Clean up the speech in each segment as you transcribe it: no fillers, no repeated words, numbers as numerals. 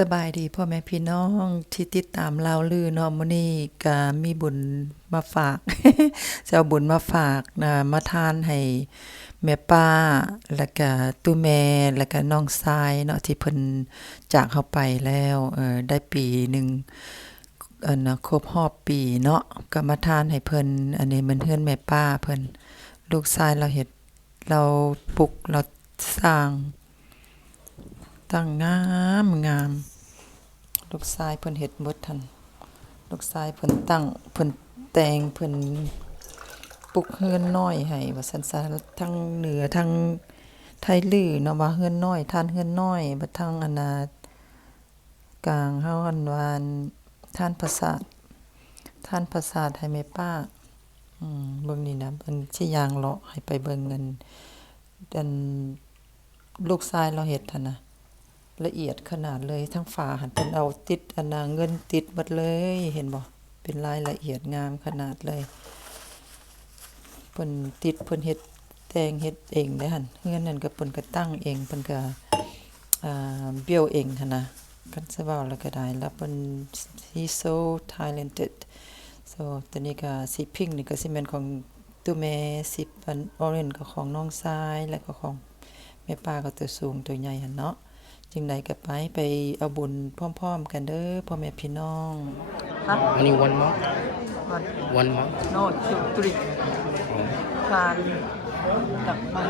สบายดีพ่อแม่พี่น้องที่ติดตามลาวลือเนาะมื้อนี้ก็มีบุญมาฝาก จะเอาบุญมาฝากนะมาทานให้แม่ป้าแล้วก็ตู้แม่แล้วก็น้องชายเนาะที่เพิ่นจากเฮาไปแล้วได้ปีหนึงนะครบรอบปีเนาะก็มาทานให้เพิ่นอันนี้มันเฮือนแม่ป้าเพิ่นลูกชายเราเฮ็ดเราปลุกเราสร้างตั้งงามลูกชายเพิ่นเฮ็ดหมดทันลูกชายเพิ่นตั้งเพิ่นแต่งเพิ่นปลุกเฮือนน้อยให้ว่าซั่นซะทั้งเหนือทั้งไทยลือเนาะว่าเฮือนน้อยท่านเฮือนน้อยบัดทั้งอันน่ะกลางเฮาอันวานท่านประสาทให้แม่ป้าเบิ่งนี่นะเพิ่นสิย่างเลาะให้ไปเบิ่งกันอันลูกชายเราเฮ็ดหั่นน่ะละเอียดขนาดเลยทั้งฝาหันเป็นเอาติดอันน่ะเงินติดหมดเลยเห็นบ่เป็นรายละเอียดงามขนาดเลยเพิ่นติดเพิ่นเฮ็ดแต่งเฮ็ดเองได้หั่นเฮือนนั่นก็เพิ่นก็ตั้งเองเพิ่นก็เบี้ยวเองหั่นน่ะกันซะเว้าแล้วก็ได้แล้วเพิ่น he so talented so ตัวนี้ก็สีพิงค์นี่ก็สิแม่นของตู้แม่สิอัน orange ก็ของน้องชายแล้วก็ของแม่ป้าก็ตัวสูงตัวใหญ่หั่นเนาะจึงใดก็ไปเอาบุญพร้อมๆกันเด้อพ่อแม่พี่น้องครับ Only 1 month? 1 month? no three การดักมา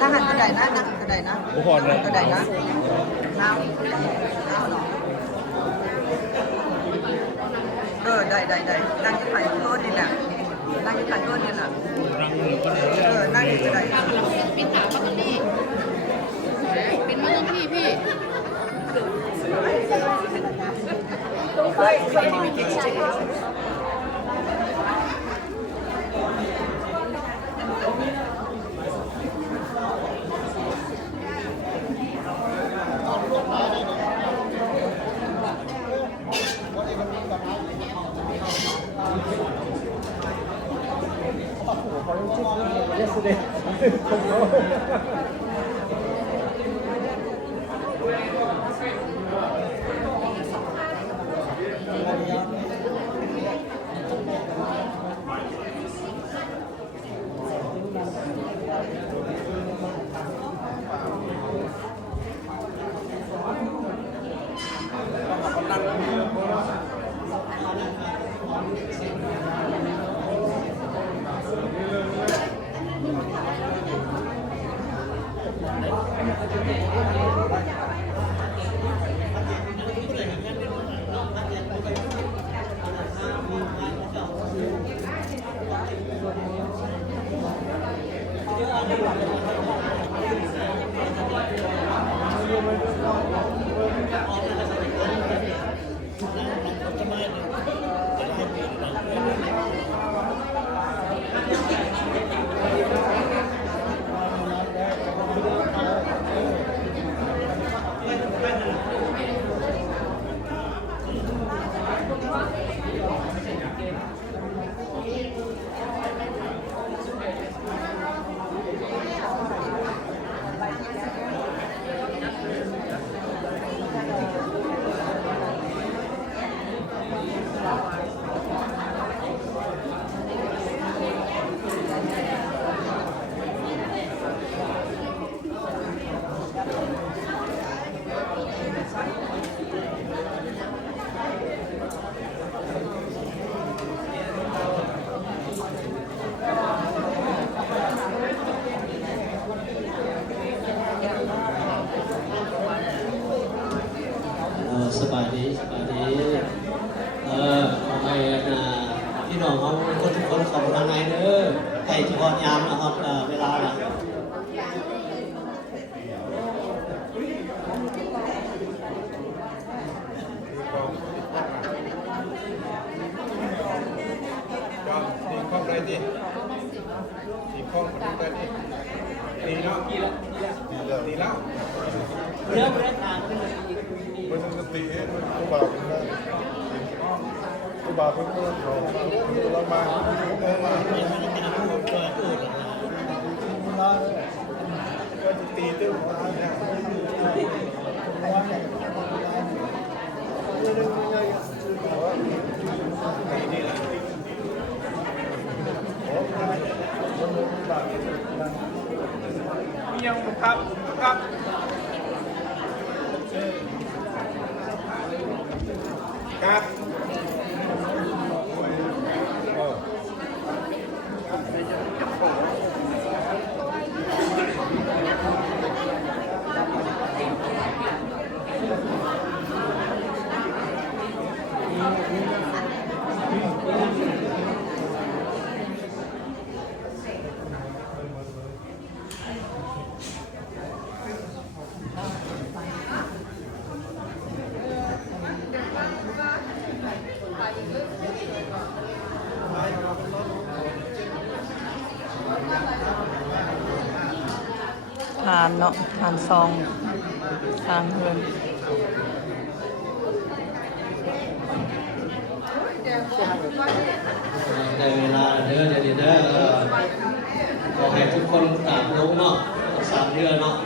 นั่งหันกระไดนะนั่งกระไดนะกระไดนะน้ำได้นั่งที่ไผ่ต้นนี่แหละนั่งที่ไผ่ต้นนี่แหละนั่งที่กระไดปิดถามมาตรงนี้ปิดมาตรงพี่ ทุกคนของทางในเด้อใกล้เฉพาะยามนะครับเวลาน่ะตีข้องอะไรดิตีข้องอะไรดิตีแล้วตีแล้วตีแล้วเรื่องทางขึ้นมันจะตีเองผู้บ่าวเป็นได้ผู้บ่าวเป็นคนของเรามาก็จะตีตึ้งมาเนี่ยยังครับครับครับทานเนาะทานซองทางเงิน ในเวลาเด้อเด้อขอให้ทุกคนตามรู้เนาะ3 เดือนเนาะ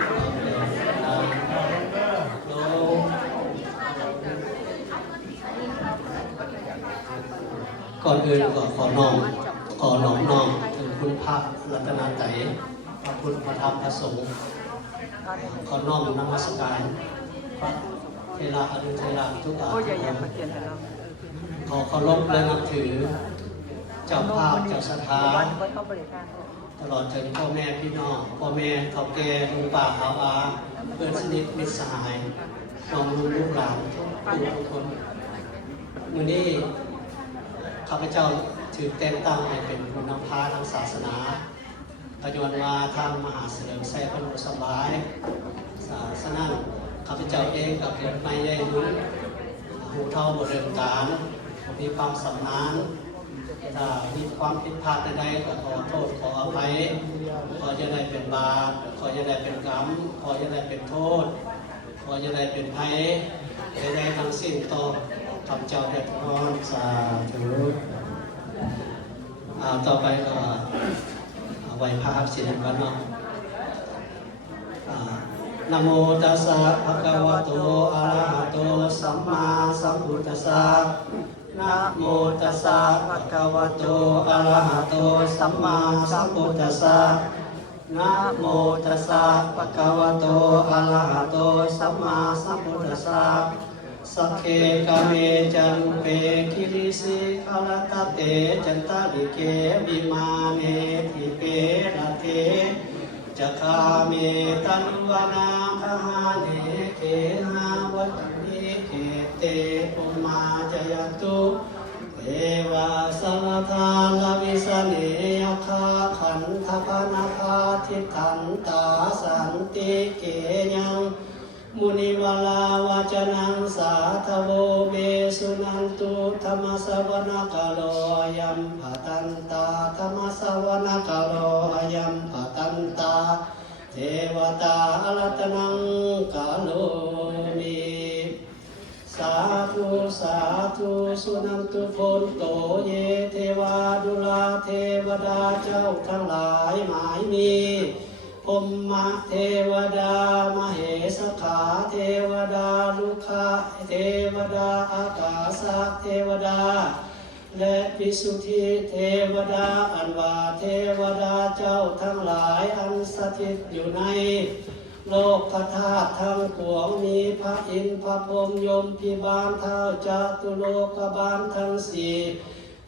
ก่อนอื่นก็ขอน้อมน้อมถึงคุณพระรัตนตรัยพระพุทธพระธรรมพระสงฆ์ขอน้อมนมัสการพระเทระอนุเทระทุกท่านขอเคารพและนับถือเจ้าภาพเจ้าสถานตลอดถึงพ่อแม่พี่น้องพ่อแม่เฒ่าแก่ลุงป้าอาอาเพื่อนสนิทมิตรสหายน้องลูกหลานทุกคนมื้อนี้ข้าพเจ้าถือแต่งตั้งให้เป็นผู้นำพาทางศาสนาปัจจุบันว่าทางมหาเสด็จแซ่พนุสบายศาสนาข้าพเจ้าเองกับเกิดไม่ได้รู้หูเท่าบริเวณการมีความสำนานถ้ามีความผิดพลาดใดๆก็ขอโทษขออภัยขอจะได้เป็นบาปขอจะได้เป็นกรรมขอจะได้เป็นโทษขอจะได้เป็นภัยใดๆทั้งสิ้นต่อข้าพเจ้าได้พรสาธุต่อไปก็ไหวพระศิลป์กันเนาะนะโมตัสสะภะคะวะโตอะระหะโตสัมมาสัมพุทธัสสะนะโมตัสสะภะคะวะโตอะระหะโตสัมมาสัมพุทธัสสะนะโมตัสสะภะคะวะโตอะระหะโตสัมมาสัมพุทธัสสะสัพเพกะเมจันเปคิริสิขารตเตจันตาลิเกวิมาเนทิเประเทจะคาเมตันวนาคหาเนเกหาวัตถิเกเตปุมาจยตุเทวาสังฆาลวิสเนยคาขันธปนาคาทิทันตาสันติเกยังมุนิวลาวาจนังสาทโวเบสุนันตุธรรมสวนาคาโลยัมภตันตาธรรมสวนาคาโลยัมภตันตาเทวตาอรัตนังกาโลมิสาธุสาธุสุนันตุโพนโตเยเทวาดุลาเทวดาเจ้าทั้งหลายหมายมีพมมะเทวดามเหสขาเทวดาลุคาเทวดาอากาศเทวดาและภิกษุทีเทวดาอันว่าเทวดาเจ้าทั้งหลายอันสถิตอยู่ในโลกธาตุทั้งปวงมีพระอินทร์พระพรหมยมพิบาลเท้าจตุโลกบาลทั้งสี่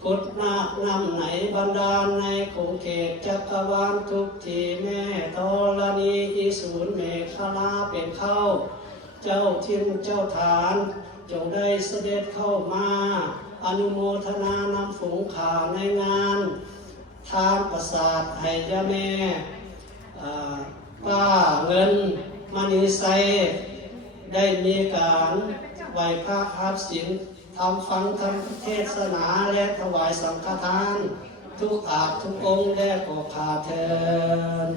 พุทธนาคนำไหนบรรดาลในคงเขตจักรวาลทุกที่แม่ธรณีอิสูรเมฆลาเป็นเข้าเจ้าทิมเจ้าฐานจงได้เสด็จเข้ามา อนุโมทนานำฝูงข่าในงานทานประสาทให้เจ้าแม่ป้าเงินมณีไซได้มีการไหว้พระอาศีลทำฟังทำเทศนาและถวายสังฆทานทุกอาจทุกองค์และขอขาเทิน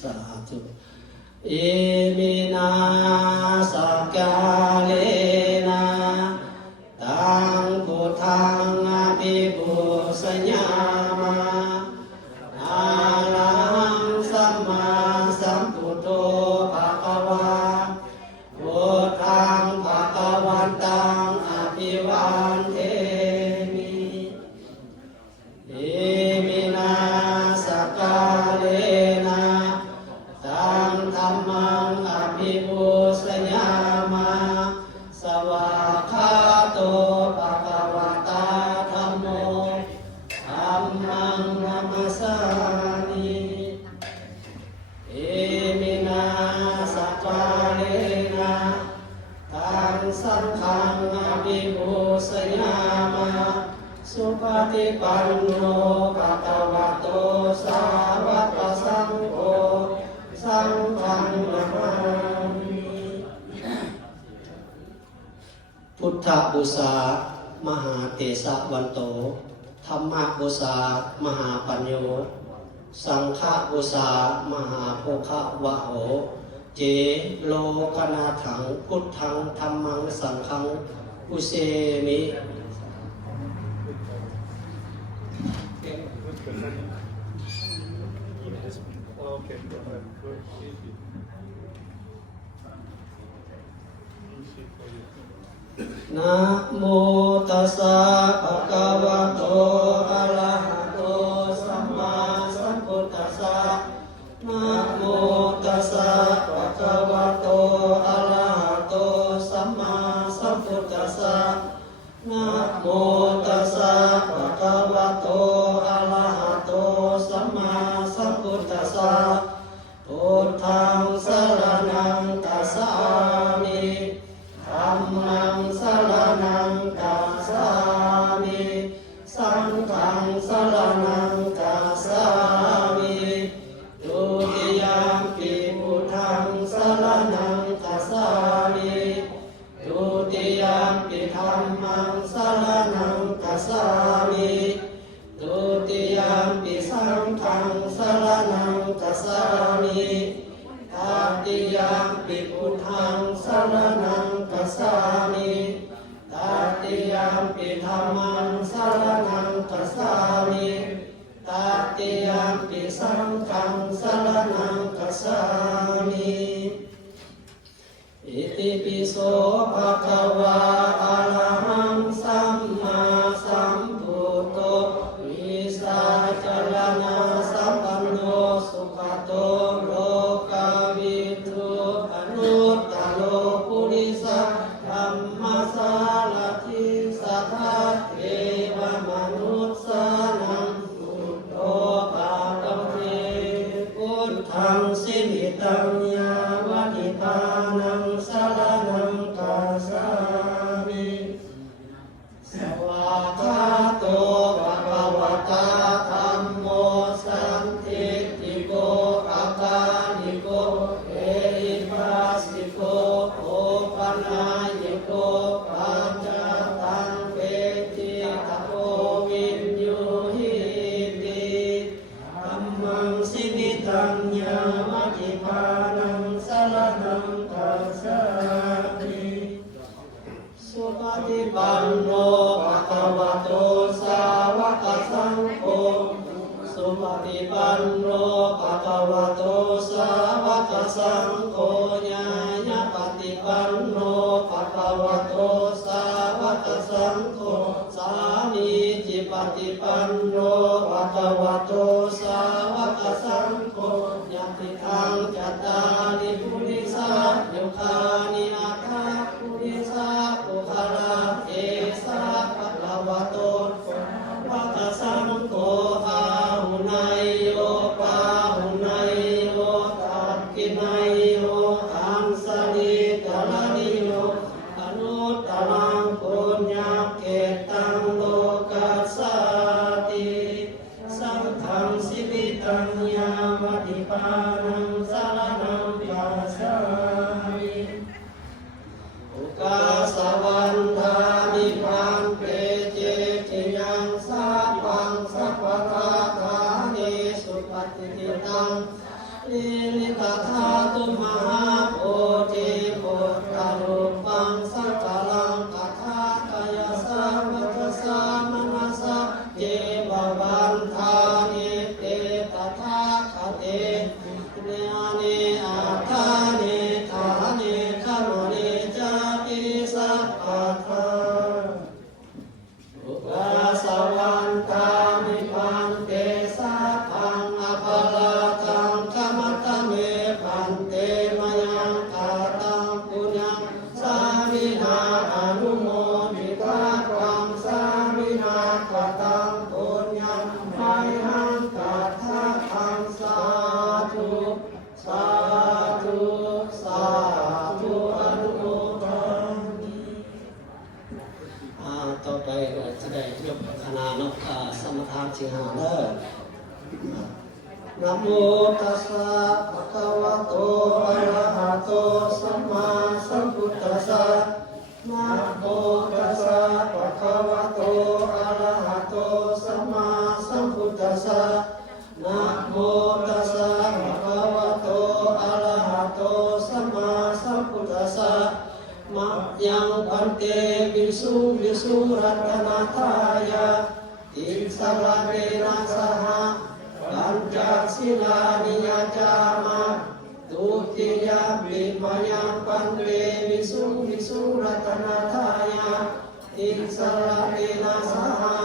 สาธุอิมินาสักกาเลนะตังพุทธังอภิปุสญามาอาลังสัมมาสัมพุทโธภะคะวาพุทธังภะคะวันตังอภิวันเทมิอิมินาสักกาเลนะตังธัมมังอภิปุสญามาสวากขาโตภะคะวะตาธัมโมธัมมังนัมสสามิอิมินาสักกาเลนะตังสังฆังอภิปุสญามาสุปฏิปันโนภะคะวะโตสาวกสังโฆสังฆังนะมามิพุทธบูชามหาเตสะวันโตธรรมบูชามหาปัญโยสังฆบูชามหาโภควะโหเจโลกนาถังพุทธังธัมมังสังฆังอุเสมิ Okay, go ahead. Go easy. Easy for you. นะโมตัสสะภะคะวะโตอะระหะโตสัมมาสัมพุทธัสสะนะโมตัสสะภะคะวะโตอะระหะโตสัมมาสัมพุทธัสสะนะโมตัสสะภะคะวะโตอะระหะโตสัมมาสัมพุทธัสสะพุทธังสรณังคัจฉามิธัมมังสรณังคัจฉามิสังฆังสรณังคัจฉามิทุติยมปิพุทธังสรณังคัจฉามิทุติยมปิธัมมังสรณังคัจฉามิทุติยมปิสังฆังสรณังคัจฉามิตติยมปิพุทธังสรณังคัจฉามิตติยมปิธัมมังสรณังคัจฉามิตติยมปิสังฆังสรณังคัจฉามิอิติปิโสภะคะวะอะระหังสัมมาสัมพุทโธวิสาจารณะสัมปันโนสุขโตโลกวิทูอนุตตโลปุริสธัมมัสสารทิสัทธะเทวมนุสสานังพุทโธปาตังเทพุทธังสิมิตังยาวนิพานังสรณังคัจฉามิสวากขาโตภะคะวะตาธัมโมสันทิฏฐิโกอาการิโกเอหิปัสสิโกโอปัญญายโกปัญจตังเวทิตโกวินยูหิติธัมมังสิมิตังยามติภานังสรณังคัจฉามิสุปฏิปันโนภะคะวะโตสาวกสังโฆสุปฏิปันโนภะคะวะโตสาวกสังโฆญาญาปฏิปันโนภะคะวะโตสาวกสังโฆสามีจิปฏิปันโนภะคะวะโตสาวกสังโฆญาติทังจัตตานิปุริสาโยคานิอาคาปุริสาปุคาราเอสาภะคะวะโตภะคะสังโฆอาหุนายโยปาหุนายโยตักขินายโยอังสลิตาลานิโยอนุตตรังปุญญาป ติทิตังนิมิตธาตุมหาโพธิพุทธรูปังสักการังกัทธากายสัมมัสสามนัสสะเจบวันทานิเตตถาคเตเนเนอาทานิทานิขโมเนจาปิสัพพะทาอุปาสวันตามิปันเตสัพพังอภลาตังขมัตตเมปันเตมยังกาตังปุญญังสามินาอนุโมทิตาตังสามินากตังปุญญังไมหังกาทังสาธุสาธุสาธุอนุโมทนาต่อไปจะได้ยกคณะนกสมทานสิงหาเด้อนะโมตัสสะภะคะวะโตอะระหะโตสัมมาสัมพุทธัสสะนะโมตัสสะภะคะวะโตอะระหะโตสัมมาสัมพุทธัสสะนะโมตัสสะภะคะวะโตอะระหะโตสัมมาสัมพุทธัสสะมะยังพันเตวิสุวิสุรัตนาทายาอิสระเนนะสหะปัญจศีลานิยจามะตุติยามปิมายังปันเตวิสุวิสุรัตนาทายาอิสระเนนะสหะ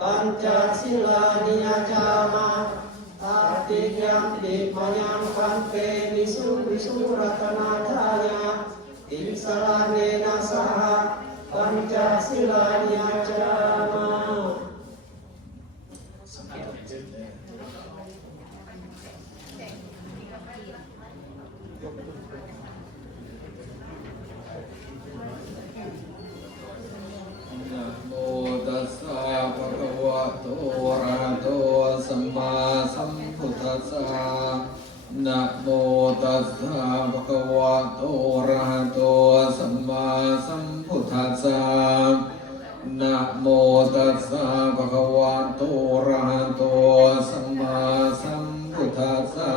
ปัญจศีลานิยจามะตติยามปิมายังปันเตวิสุวิสุรัตนาทายาอิสระเนนะสหะปัญจศีลานิยจามะนะโมตัสสะภะคะวะโตอะระหะโตสัมมาสัมพุทธัสสะนะโมตัสสะภะคะวะโตอะระหะโตสัมมาสัมพุทธัสสะนะโมตัสสะภะคะวะโตอะระหะโตสัมมาสัมพุทธัสสะ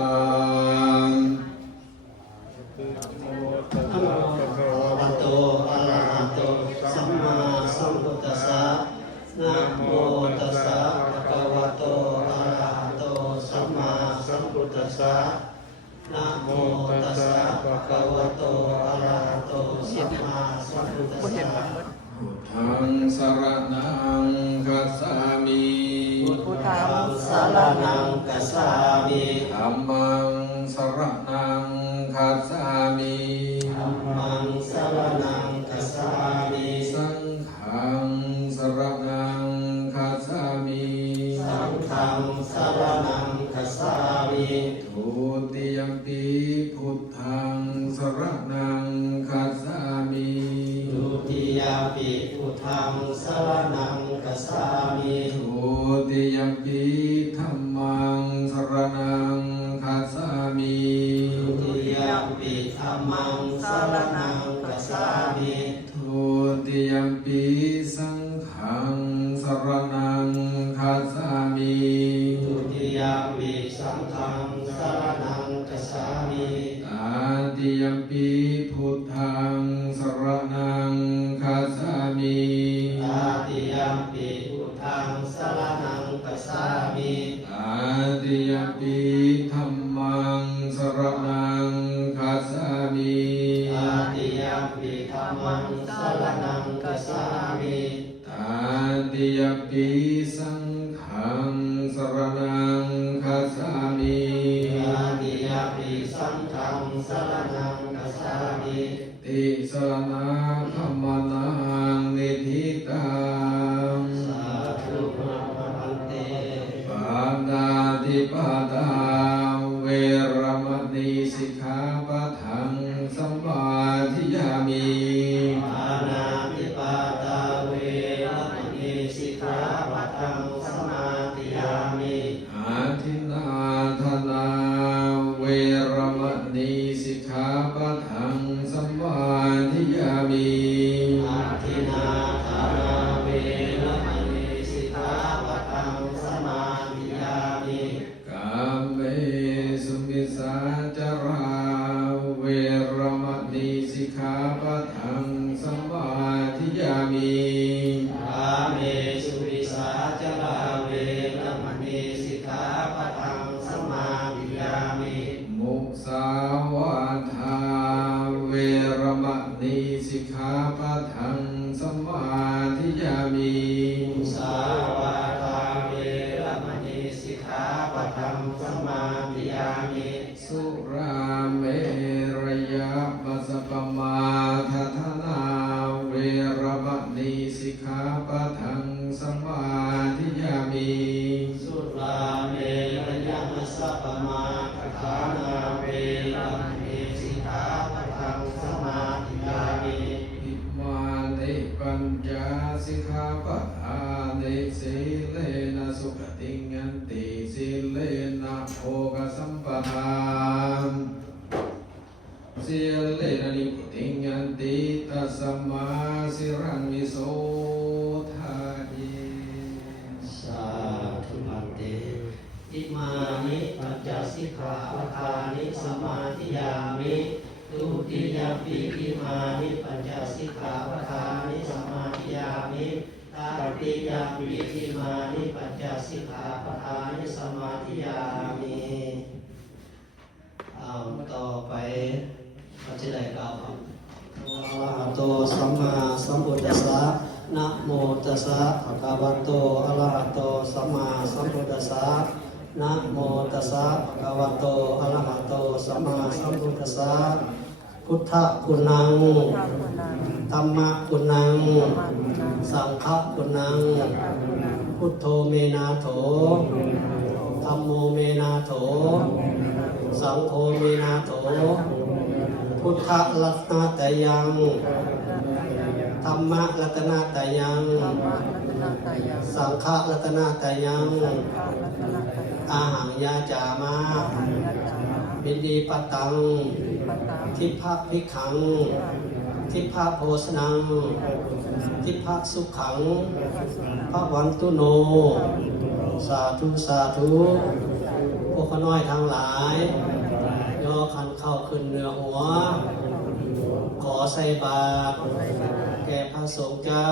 นะโมตัสสะภะคะวะโตอะระหะโตสัมมาสัมพุทธัสสะนะโมตัสสะภะคะวะโตอะระหะโตสัมมาสัมพุทธัสสะนะโมตัสสะภะคะวะโตอะระหะโตสัมมาสัมพุทธัสสะ ทังสรณังคัสสามิ พุทธัง สารนังกัสสามิ ธัมมังสรณังคัสสามิ ธัมมังสารนังกัสสามิ สังฆังสรณังคัสสามิ สังฆังสารนังกัสสามิ ทุติยัมปิพุทธังสรณังคัสสามิ ทุติยาปิพุทธังสารนังกัสสามิ ทุติยัมปิธัมมังสรณังคัสสามิ ทุติยาปิธัมมังสารนังกัสสามิ ทุติยัมปิสังฆังสรณังคัสสามิ ทุติยาปิสังฆังสารนังกัสสามิ ตาติยัมปิพุทธังสรณังคัสสามิ ตาติยาปิพุทธังสารนังกัสสามิ ตาติยัมปิธัมมังสรณังคัสสามิ ตาติยาปิธัมมังสารนังกัสสามิ ตาติยัมปิสังฆังสรณังคัสสามิ ตาติยาปิสังฆังสารนังกัสสามิ ติสรณะธัมมานังนิธิตัง สาธุนาพันเต ปานาติปาตาเวรมณีสิกขาปะทังสัมมาทิยามิ ปานาติปาตาเวรมณีสิกขาปะทังสมาธิยามิ อาทินนาธนาเวรมณีสิกขาปะทังสัมมาทิยามิ อาทินาทานาเวรมณีสิกขาปะทังสมาธิยามิ กามเม ณีสิกขาปะทังสมาธิยามิ มุสาวาทาเวรมณีสิกขาปะทังสมาธิยามิ สาวาทาเวรมณีสิกขาปะทังสมาธิยามิ สุราเมรยะมัสสปมาทฐานาเวรมณีสิกขาปะทังสมาธิยามิ สุราเมรยมัสสะปมาทฐานาเวรมณีสิกขาปะทังสมาธิยามิ อิมานิปัญจสิกขาปะทานิสีเลนะสุขติงยันติสีเลนะโภคสัมปทานสีเลนะนิพุติงยันติตัสสมาสิรังวิโสทานิ สาธุพันเตอิมานิปัญจสิกขาปะทานิสมาธิยามิทุติยมปิอิมานิปัญจสิกขาปะทานิสมาธิยามิตติยมปิอิมานิปัญจสิกขาปะทานิสมาธิยามิเอาต่อไปเขาจะได้กล่าวครับอะระหะโตสัมมาสัมพุทธัสสะนะโมตัสสะภะคะวะโตอะระหะโตสัมมาสัมพุทธัสสะนะโมตัสสะภะคะวะโตอะระหะโตสัมมาสัมพุทธัสสะพุทธคุณังธัมมะคุณังสังฆคุณังพุทโธเมนาโถธัมโมเมนาโถสังโฆเมนาโถพุทธรัตนาตยังธรรมรัตนาตยังสังฆรัตนาตยังอาหังยาจามาบิดีปตังทิพะภิกขังทิพะโภชนังทิพะสุขังพระวันตุโนสาธุสาธุพวกขน้อยทั้งหลายย่อคันเข้าขึ้นเหนือหัวขอใส่บาตรแก่พระสงฆ์เจ้า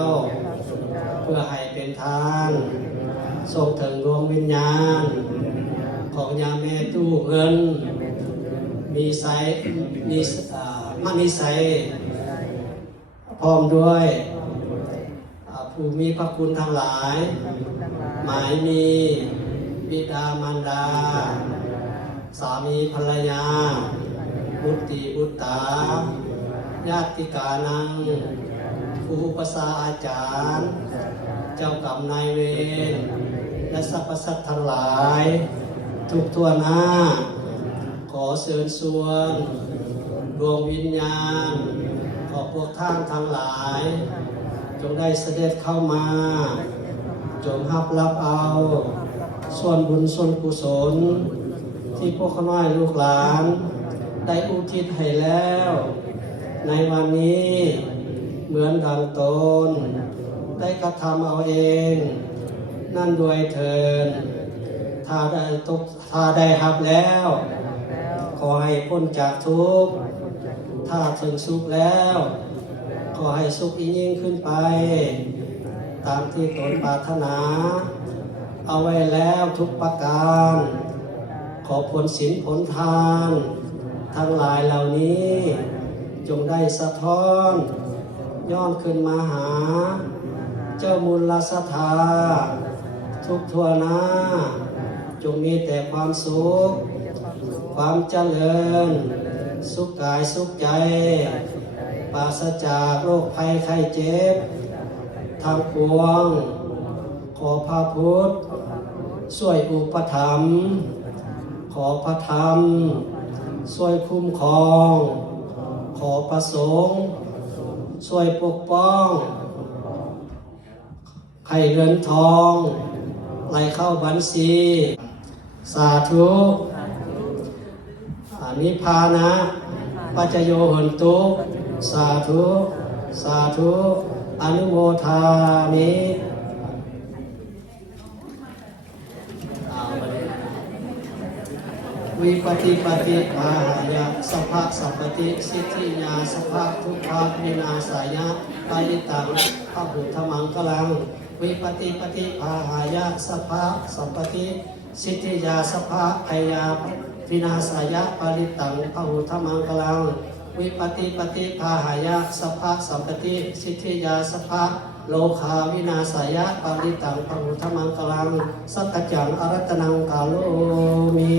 เพื่อให้เป็นทานส่งถึงดวงวิญญาณของยาเมตู้เงินมีไซมีมณีไซพร้อมด้วยผู้มีพระคุณทั้งหลายหมายมีบิดามารดาสามีภรรยาบุตรีบุตตาญาติกานังครูอุปชาอาจารย์เจ้ากรรมนายเวรและสรรพสัตว์ทั้งหลายทุกทั่วหน้าขอเชิญชวนดวงวิญญาณของพวกท่านทั้งหลายจงได้เสด็จเข้ามาจงรับเอาส่วนบุญส่วนกุศลที่พวกข้าน้อยลูกหลานได้อุทิศให้แล้วในวันนี้เหมือนดังตนได้กระทำเอาเองนั่นด้วยเถิดถ้าได้รับแล้วขอให้พ้นจากทุกข์ถ้าถึงสุขแล้วขอให้สุขยิ่งขึ้นไปตามที่ตนปรารถนาเอาไว้แล้วทุกประการขอผลศีลผลทานทั้งหลายเหล่านี้จงได้สะท้อนย้อนขึ้นมาหาเจ้ามูลศรัทธาทุกทั่วหน้าจงมีแต่ความสุขความเจริญสุขกายสุขใจปราศจากโรคภัยไข้เจ็บทางปวงขอพระพุทธช่วยอุปถัมภ์ขอพระธรรมช่วยคุ้มครองขอพระสงฆ์ช่วยปกป้องให้เงินทองไหลเข้าบัญชีสาธุนิพพานะปัจจโยหันตุสาธุสาธุอนุโมทามิวิปฏิปฏิภาหายะสัพพะสัพพติสิทธิญาสัพพะทุกขวินาศายะปายิตังพระบุตรมังกลัง วิปติปฏิภาหายะสัพพะสัมปติสิทธิยาสัพพะไอยาวินาศายะปริตังพหุธรรมังกลังวิปติปฏิภาหายะสัพพะสัมปติสิทธิยาสัพพะโลคาวินาศายะปริตังพหุธรรมังกลังสัพพจังอรัตนังกาโลมิ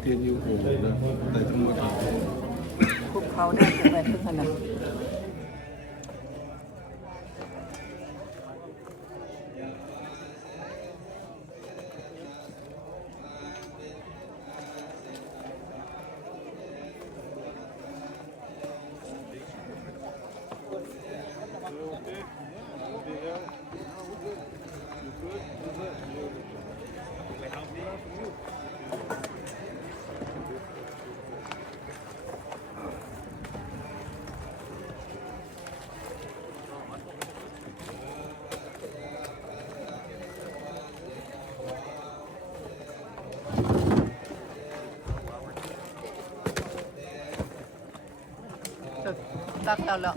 เทียนอยู่ผมนะแต่ทั้งหมด พวกเขาได้จะไปถึงขนาดตักเอาแล้ว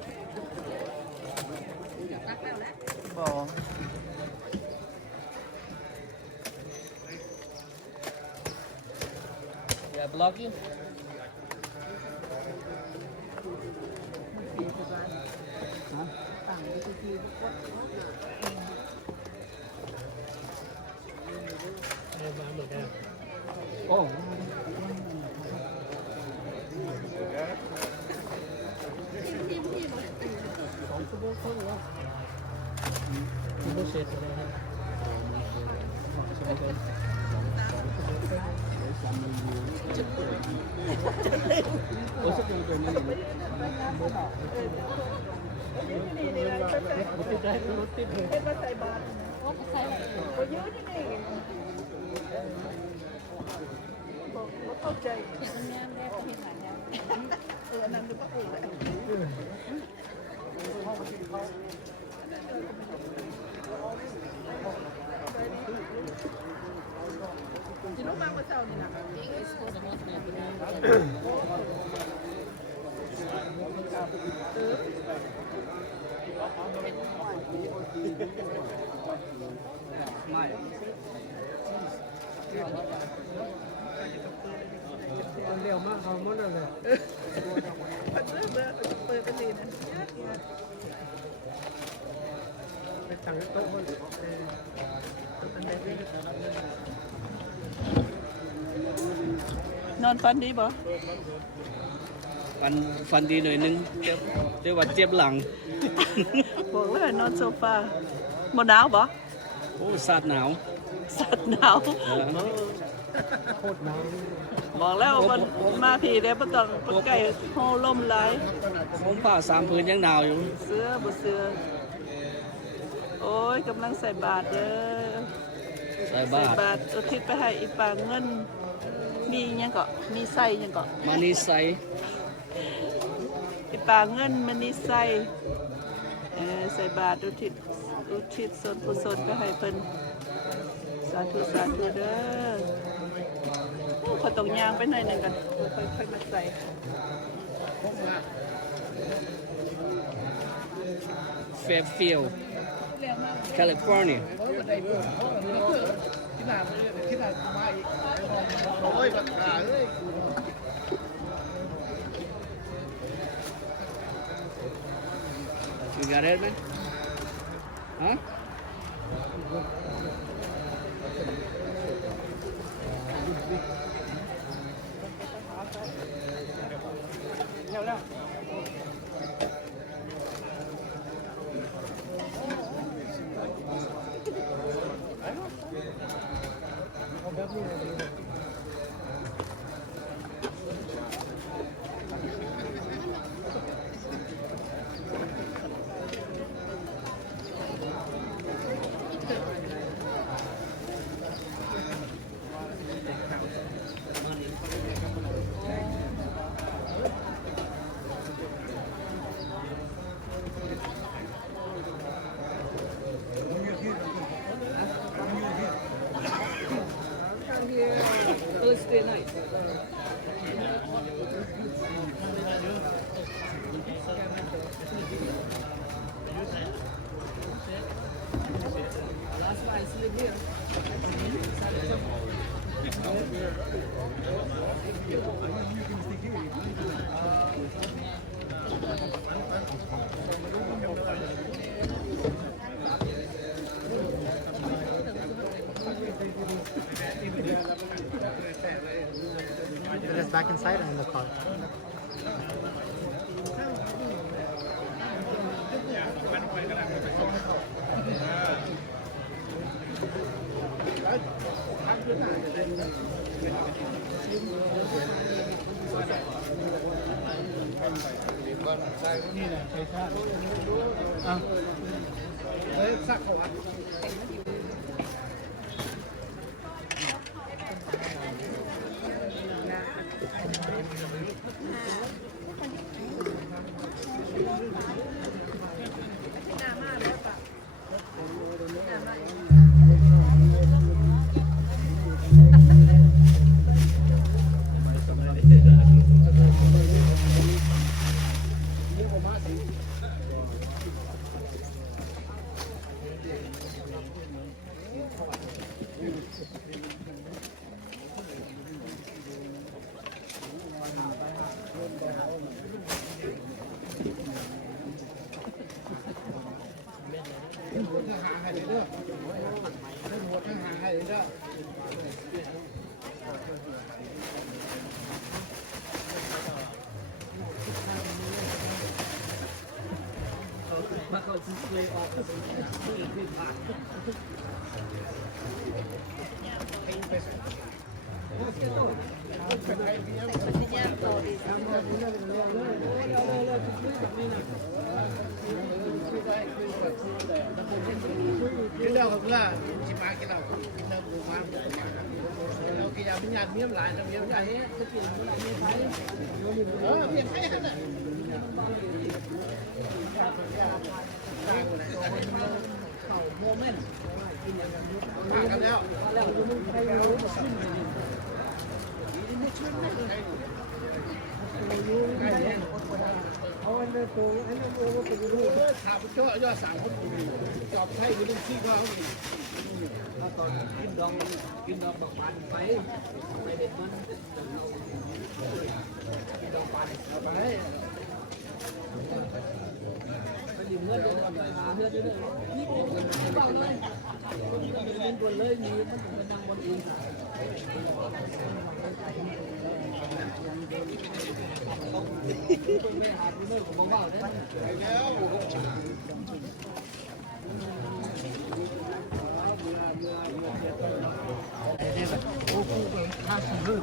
บ่ อย่าบล็อกอยู่โอ้ เร็วมากเอาหมดเลยเปิดกันดีนะไปตั้งโต๊ะนอนฝันดีบ่ ฟันดีหน่อยนึงเรียกว่าเจ็บหลัง บอกเลยนอนโซฟาบ่หนาวบ่ โอ้สาดหนาว สัตว์หนาวบอกแล้วมันมาพี่ได้บ่ต้องไปไก่โฮลมหลาย ผมผ้า3 ผืนยังหนาวอยู่ เสื้อบ่เสื้อโอ้ยกำลังใส่บาตรเด้อ ใส่ ใส่ บาตร บาตรอุทิศไปให้อีปางเงินมีหยังก็มีไส้หยังก็ มานิไซ อีปางเงินมันนี่ไส้ใส่บาตรอุทิศส่วนกุศลไปให้เพิ่นสาธุสาธุเด้อโอ้ขอตกยางไปหน่อยหนึงกันค่อยๆมาใส่ เฟรฟิลแคลิฟอร์เนีย You got it, man? Huh? It is back inside in the car.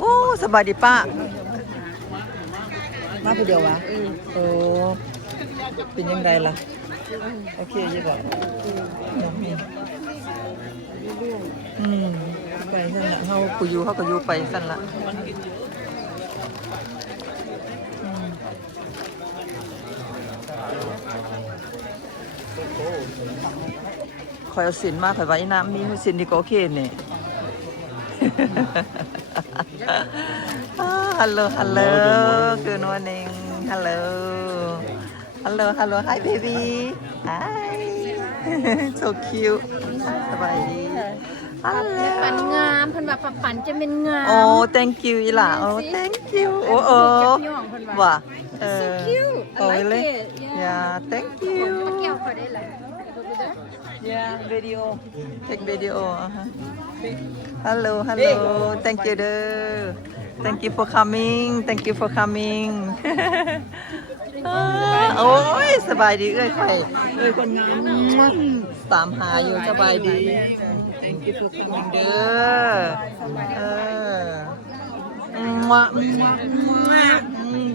โอ้สบายดีป้ามาผู้เดียววะโอ้เป็นยังไงล่ะโอเคยี่ก่อนไปสั่นละเขากูอยู่เขาก็อยู่ไปสั่นละคอยเอาสินมาคอยไว้น้ำมีสินที่ก็โอเคเนี่ย hello hello good morning hello hello hello hi baby hi so cute สบายดี hello ปันงามเพิ่นว่าปันจะเป็นงาม โอ้ thank you อีหล่ะโอ้ thank you โอ้ว่ะso cute I โอ้ like เลย it yeah thank you มาแก้วเขาได้เลย yeah video take video hello hello thank you เด้อ thank you for coming thank you for coming โอ้ยสบายดีเอ้ยใครเอ้ยคนงามตามหาอยู่สบายดี thank you for coming เด้อ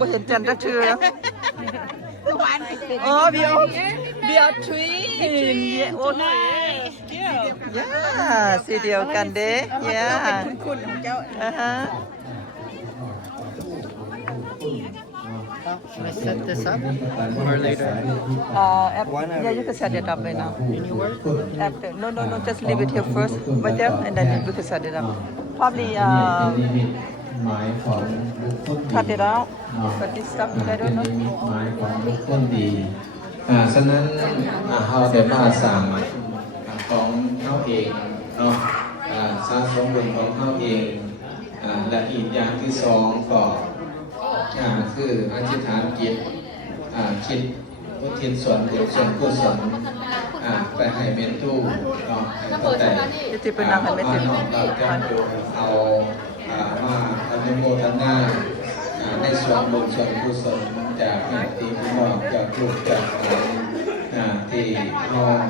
บ่เห็นจันทร์จักเทื่ออ๋อเบียวทรีนโอ้นย่าสีเดียวกันเด้ย่าคุณของเจ้าShould I set this up or later? Yeah, you can set it up right now. After, no, just leave it here first, right there, and then we can set it up. Probably cut it out, but this stuff I don't know. หมายของบุคคลดีฉะนั้นเขาได้มาสั่งของเขาเอง นาะสร้างสมบุญของเขาเองและอีกอย่างที่สองก็คืออธิษฐานจิตคิดอุทิศส่วนบุญส่วนกุศลไปให้เมตตู้เนาะแต่น้องเราจะดูเอามาอนุโมทนาในส่วนบุญส่วนกุศลจากญาติพี่น้องจากลูกจากหลานที่น้อง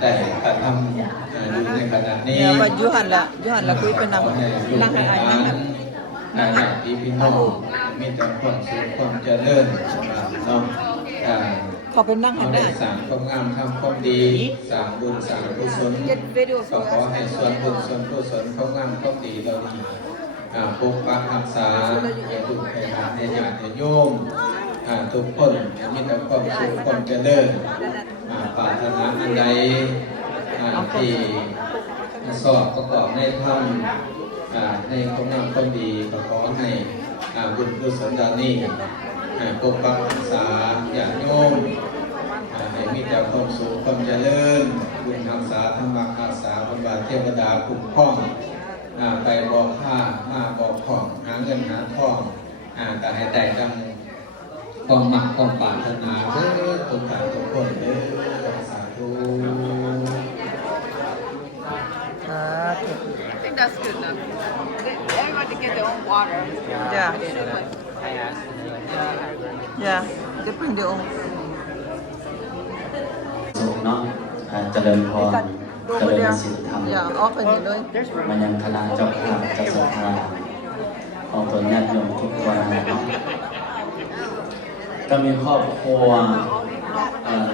ได้กระทำอยู่ในขณะนี้ เนี่ยว่าอยู่หั่นละคุยไปนั่งให้อ้ายนั่งแบบ ญาติพี่น้องมีแต่ความสุขความเจริญเนาะ เขาไปนั่งให้ได้ สร้างความงามทำความดีสร้างบุญสร้างกุศลก็ขอให้ส่วนบุญส่วนกุศลความงามความดีเรานี้ปกปักรักษาให้ลูกให้หลานให้ญาติให้โยมทุกคนมีแต่ความสุขความเจริญปรารถนาอันใดที่สอบประกอบในธรรมในความงามความดีก็ขอให้บุญกุศลดานี้ปกปักรักษาญาติโยมให้มีแต่ความสุขความเจริญบุญรักษาธรรมรักษาบำบัดเทวดาคุ้มครองไปบอกผ้ามาบอกของหาเงินหาทองแต่ให้แต่ดังความหมักความปรารถนาเด้อทุกท่านทุกคนเด้อสาธุ I think that's good enough. Everybody get their own water. Yeah. I asked Yeah, they bring their own. สุขเนาะเจริญพรเจริญศีลธรรม Yeah, open it เลย มายังคณะเจ้าภาพเจ้าศรัทธาของตนญาติโยมทุกคนเนาะก็มีครอบครัว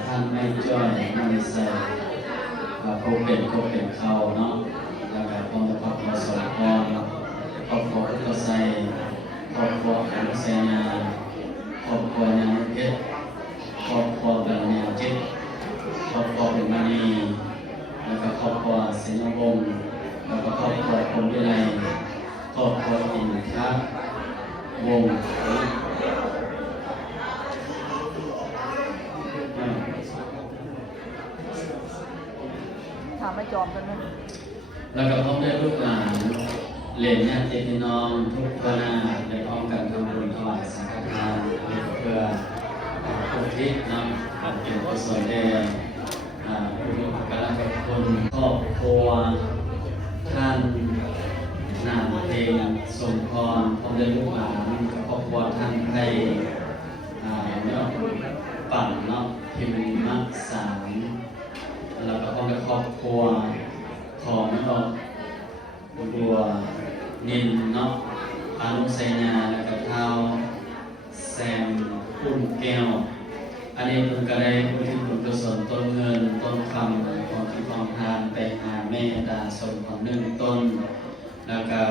ท่านแม่จ้อยไม่ใส่เขาเป็นเขาเนาะแล้วก็ต้องครอบครัวสมพรครอบครัวก็ใส่ครอบครัวของเสนาครอบครัวนางเพชรครอบครัวแบบแนวจิตครอบครัวเป็นมณีแล้วก็ครอบครัวเสนวงศ์แล้วก็ครอบครัวคมวิไลครอบครัวอินทะวงศ์ถามไม่จอมกันไหม แล้วก็พร้อมด้วยลูกหลานเหรียญญาติพี่น้องทุกคนได้พร้อมกันทำบุญถวายสังฆทานเพื่ออุทิศนำเป็นกุศลแด่ผู้มีพระคุณครอบครัวท่านนามเพลงสมพรพร้อมด้วยลูกหลานครอบครัวท่านไทยเนาะปั่นเนาะพิมพ์มักสามแล้วก็พร้อมด้วยครอบครัวของเนาะบัวนินเนาะพานุไสญาแล้วก็เท้าแซมพุ่มแก้วอันนี้เพิ่งก็ได้ผู้ที่บุญกุศลต้นเงินต้นคำของที่กองทานไปหาแม่ตาสมของ1 ต้นแล้วก็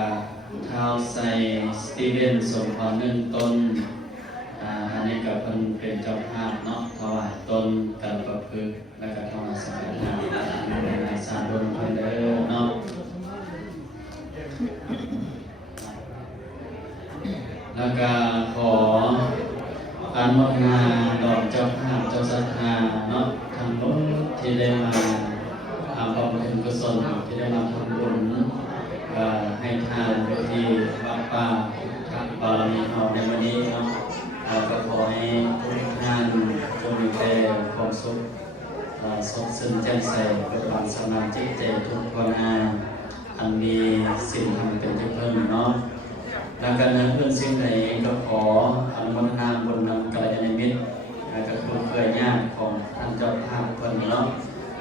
เท้าไซสตีเวนสมของ1 ต้นอันนี้ก็เพิ่นเป็นเจ้าภาพเนาะถวายต้นกันประพฤกษ์แล้วก็ถวายสังฆทานสาธุเพิ่นเด้อเนาะแล้วก็ขออนุโมทนาดอกเจ้าภาพเจ้าศรัทธาเนาะทั้งหมดที่ได้มาบำเพ็ญกุศลที่ได้มาทำบุญให้ทานโดยที่วัดป่าบารมีเราในวันนี้เนาะก็ขอให้ทุกท่านจงมีแต่ความสุขสดชื่นแจ่มใสเกิดความสมาธิใจทุกคนอันมีสิ่งทำเป็นที่พึ่งเนาะดังนั้นเพื่อนสิ่งใดก็ขออนุโมทนาบุญนำกัลยาณมิตรก็คือเคยญาติของท่านเจ้าภาพคนเนาะ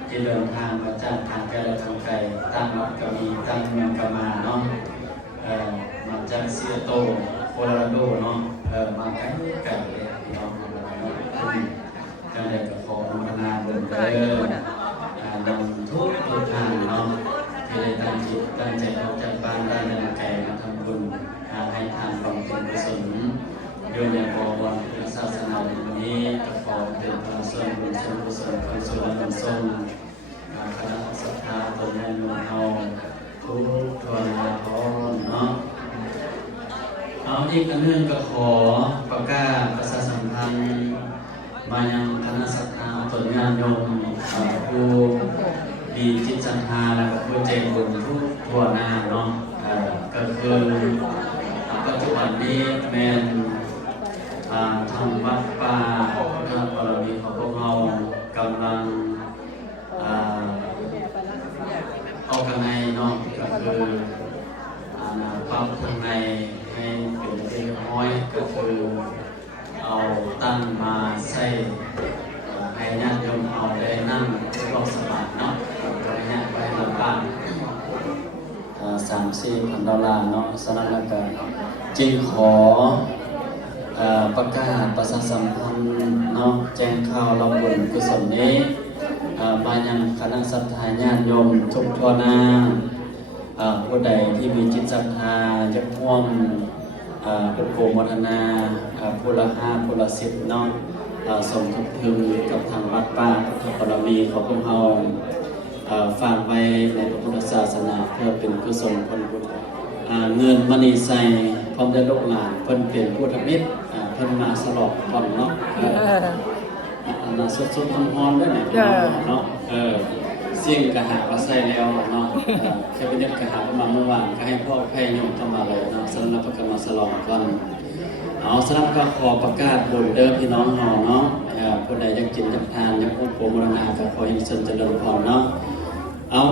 ที่เดินทางมาจากทางไกลและทางไกลตั้งวัดก็มีตั้งเมืองก็มาเนาะมาจากเซียโตโคโลราโดเนาะมาไกลเนาะก็ได้ก็ขออนุโมทนาบุญเด้อนำทุกท่านเนาะที่ได้ตั้งจิตตั้งใจออกจากบ้านได้ในไกลมาทำบุญให้ทานบำเพ็ญกุศลโดยในบวรศาสนาในวันนี้ก็ขอเป็นพระส่วนบุญส่วนกุศลคำสวดนำส่งคณะศรัทธาตนในหนุ่มเฮาทุกทวนมาพร้อมเนาะเอาอีกอันหนึ่งก็ขอประกาศประชาสัมพันธ์มายังคณะศรัทธาตนญาติโยมผู้ มีจิตศรัทธาและก็ผู้ใจบุญทุกทั่วหน้าเนาะก็คือปัจจุบันนี้แม่นทำวัดป่าพระบารมีของพวกเรากำลังเอาข้างในเนาะก็คือปรับข้างในให้เป็นเรียบร้อยก็คือเอาตั้งมาใส่ให้ญาติโยมเอาได้นั่งรอบสบายเนาะก็ให้ญาติไว้ลำบาก$3,000-4,000เนาะสำหรับแล้วก็จึงขอประกาศประชาสัมพันธ์เนาะแจ้งข่าวรับบุญกุศลนี้มายังคณะศรัทธาญาติโยมทุกทั่วหน้าผู้ใดที่มีจิตศรัทธาจะร่วมอุปโภคทนาผู้ละ5ผู้ละ10เนาะสมทบทุนกับทางวัดป่าพุทธบารมีของพวกเราฝากไว้ในพระพุทธศาสนาเพื่อเป็นกุศลผลบุญเงินมณีใส่พร้อมได้ลูกหลานเพิ่นเป็นผู้ทำมิตรเพิ่นมาสลอกก่อนเนาะสดๆร้อนๆด้วยเนี่ยเนาะเสี่ยงกระหาก็ใส่แล้วเนาะแค่เป็นเรื่องกระหาประมาณเมื่อวานก็ให้พ่อให้โยมเข้ามาเลยเนาะสำหรับประกาศมาสลองก่อนสำหรับก็ขอประกาศบุญเด้อพี่น้องเฮาเนาะผู้ใดอยากกินอยากทานอยากอุปโภคมรณาก็ขอให้เสริมเจริญพรเนาะ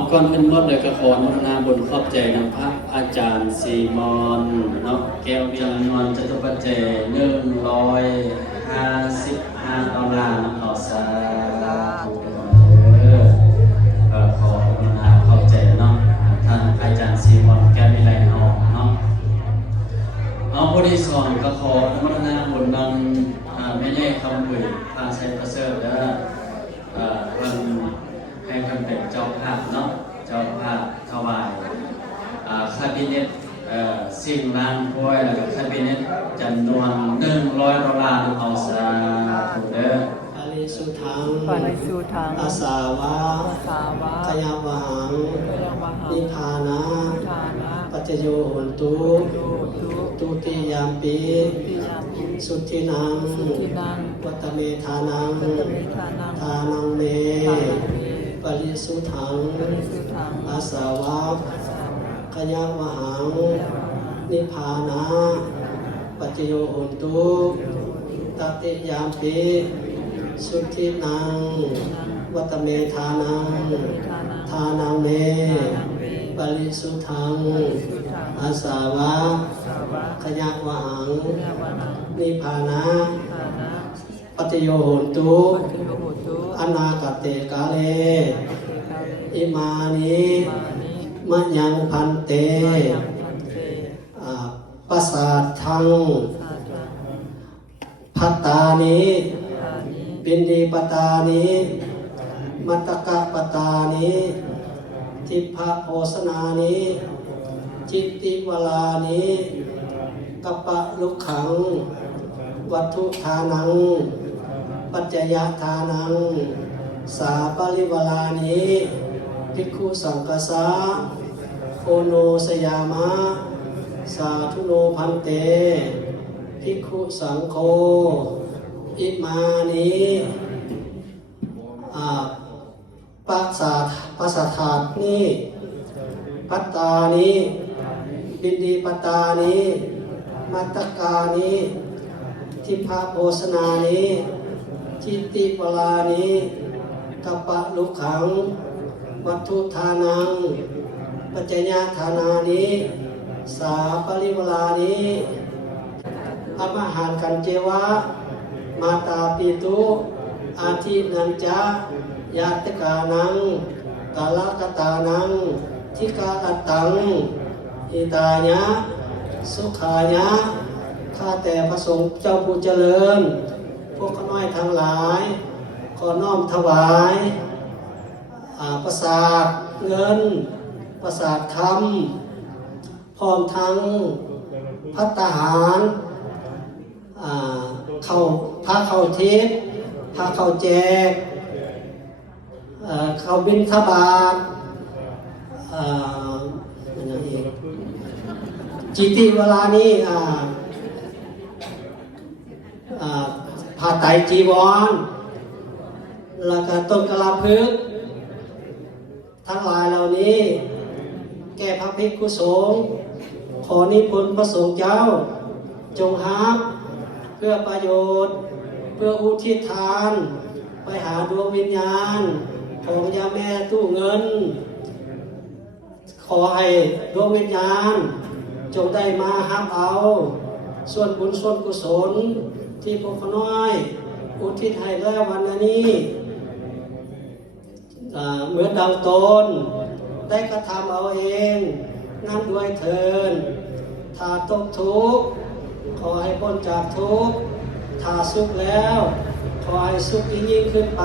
ก่อนเป็นหมดเลยก็ขอมรณาบุญขอบใจนำพระอาจารย์ซีมอนเนาะแก้วจำนวนจตุปัจจัย$155ต่อสาธุขอมรณาขอบใจเนาะท่านอาจารย์ซีมอนแก้ววิไลเนาะผู้ที่สอนก็ขอมรณาบุญนำไม่ใช่คำบุญพาใช้ประเสริฐเด้อเพิ่นให้เพิ่นเป็นเจ้าภาพเนาะเจ้าภาพถวายคาบิเนตสิ่งล้างถ้วยแล้วก็คาบิเนตจำนวน$100เอาสาธุเด้อปาริสุทัง ปาริสุทัง อาสาวะ อาสาวะ ขยาวหัง ขยาวหัง นิพพานะ ทานะ ปัจจโยโหนตุ ตุติยามปี ปิยามปิ สุทธินัง ทินัง วัตเมธานัง ตเมธานัง ทานังเม ทานังเม ปริสุทัง ปริสุทัง อาสาวะ อาสาวะ ขยาวหัง นิพพานะปัจจโยโหนตุตติยามปีสุทธินังวัตเมธานังทานังเมปริสุทังอาสาวะขยาวหังนิพพานะปัจจโยโหนตุอนาคเตกาเลอิมานิมะยังพันเตปัสสาทังพัตตานิปินดีปตานิมัตตกะปตานิทิพะโภสนานิจิตติวลานิกัปปะลุกขังวัตถุทานังปัจจยทานังสาปริวลานิภิกขุสังฆสาโอโนสยามะสาธุโนพันเตภิกขุสังโฆอิมานิปัสสาธานิปัตตานิปินดีปตานิมัตตกานิทิพะโภสนานิจิตติวลานิกัปปะลุกขังวัตถุทานังปัจจยทานานิสาปริวลานิอมหันกันเจวะมาตาปิตุอาทินันจายาติกานังกาลกตานังทิกาอัตตังอิตายะสุขายะข้าแต่พระสงฆ์เจ้าผู้เจริญพวกข้าน้อยทั้งหลายขอน้อมถวายประสาทเงินประสาทคำพร้อมทั้งภัตตาหารเข้าทิพย์พาเข้าแจกเข้าบิณฑบาตอะไรอีกจิตติวลานี้ผ้าไตรจีวรแล้วก็ต้นกะลาพึกษ์ ทั้งหลายเหล่านี้แก่พระภิกขุสงฆ์ขอนิพนธ์พระสงฆ์เจ้าจงฮับเพื่อประโยชน์เพื่ออุทิศทานไปหาดวงวิญญาณของยาแม่ตู้เงินขอให้ดวงวิญญาณจงได้มาฮับเอาส่วนบุญส่วนกุศลที่พวกเขาน้อยอุทิศให้แล้ววันนี้เหมือนดังตนได้กระทำเอาเองนั่นด้วยเถิดถ้าตกทุกข์ขอให้พ้นจากทุกข์ถ้าสุขแล้วขอให้สุขยิ่งขึ้นไป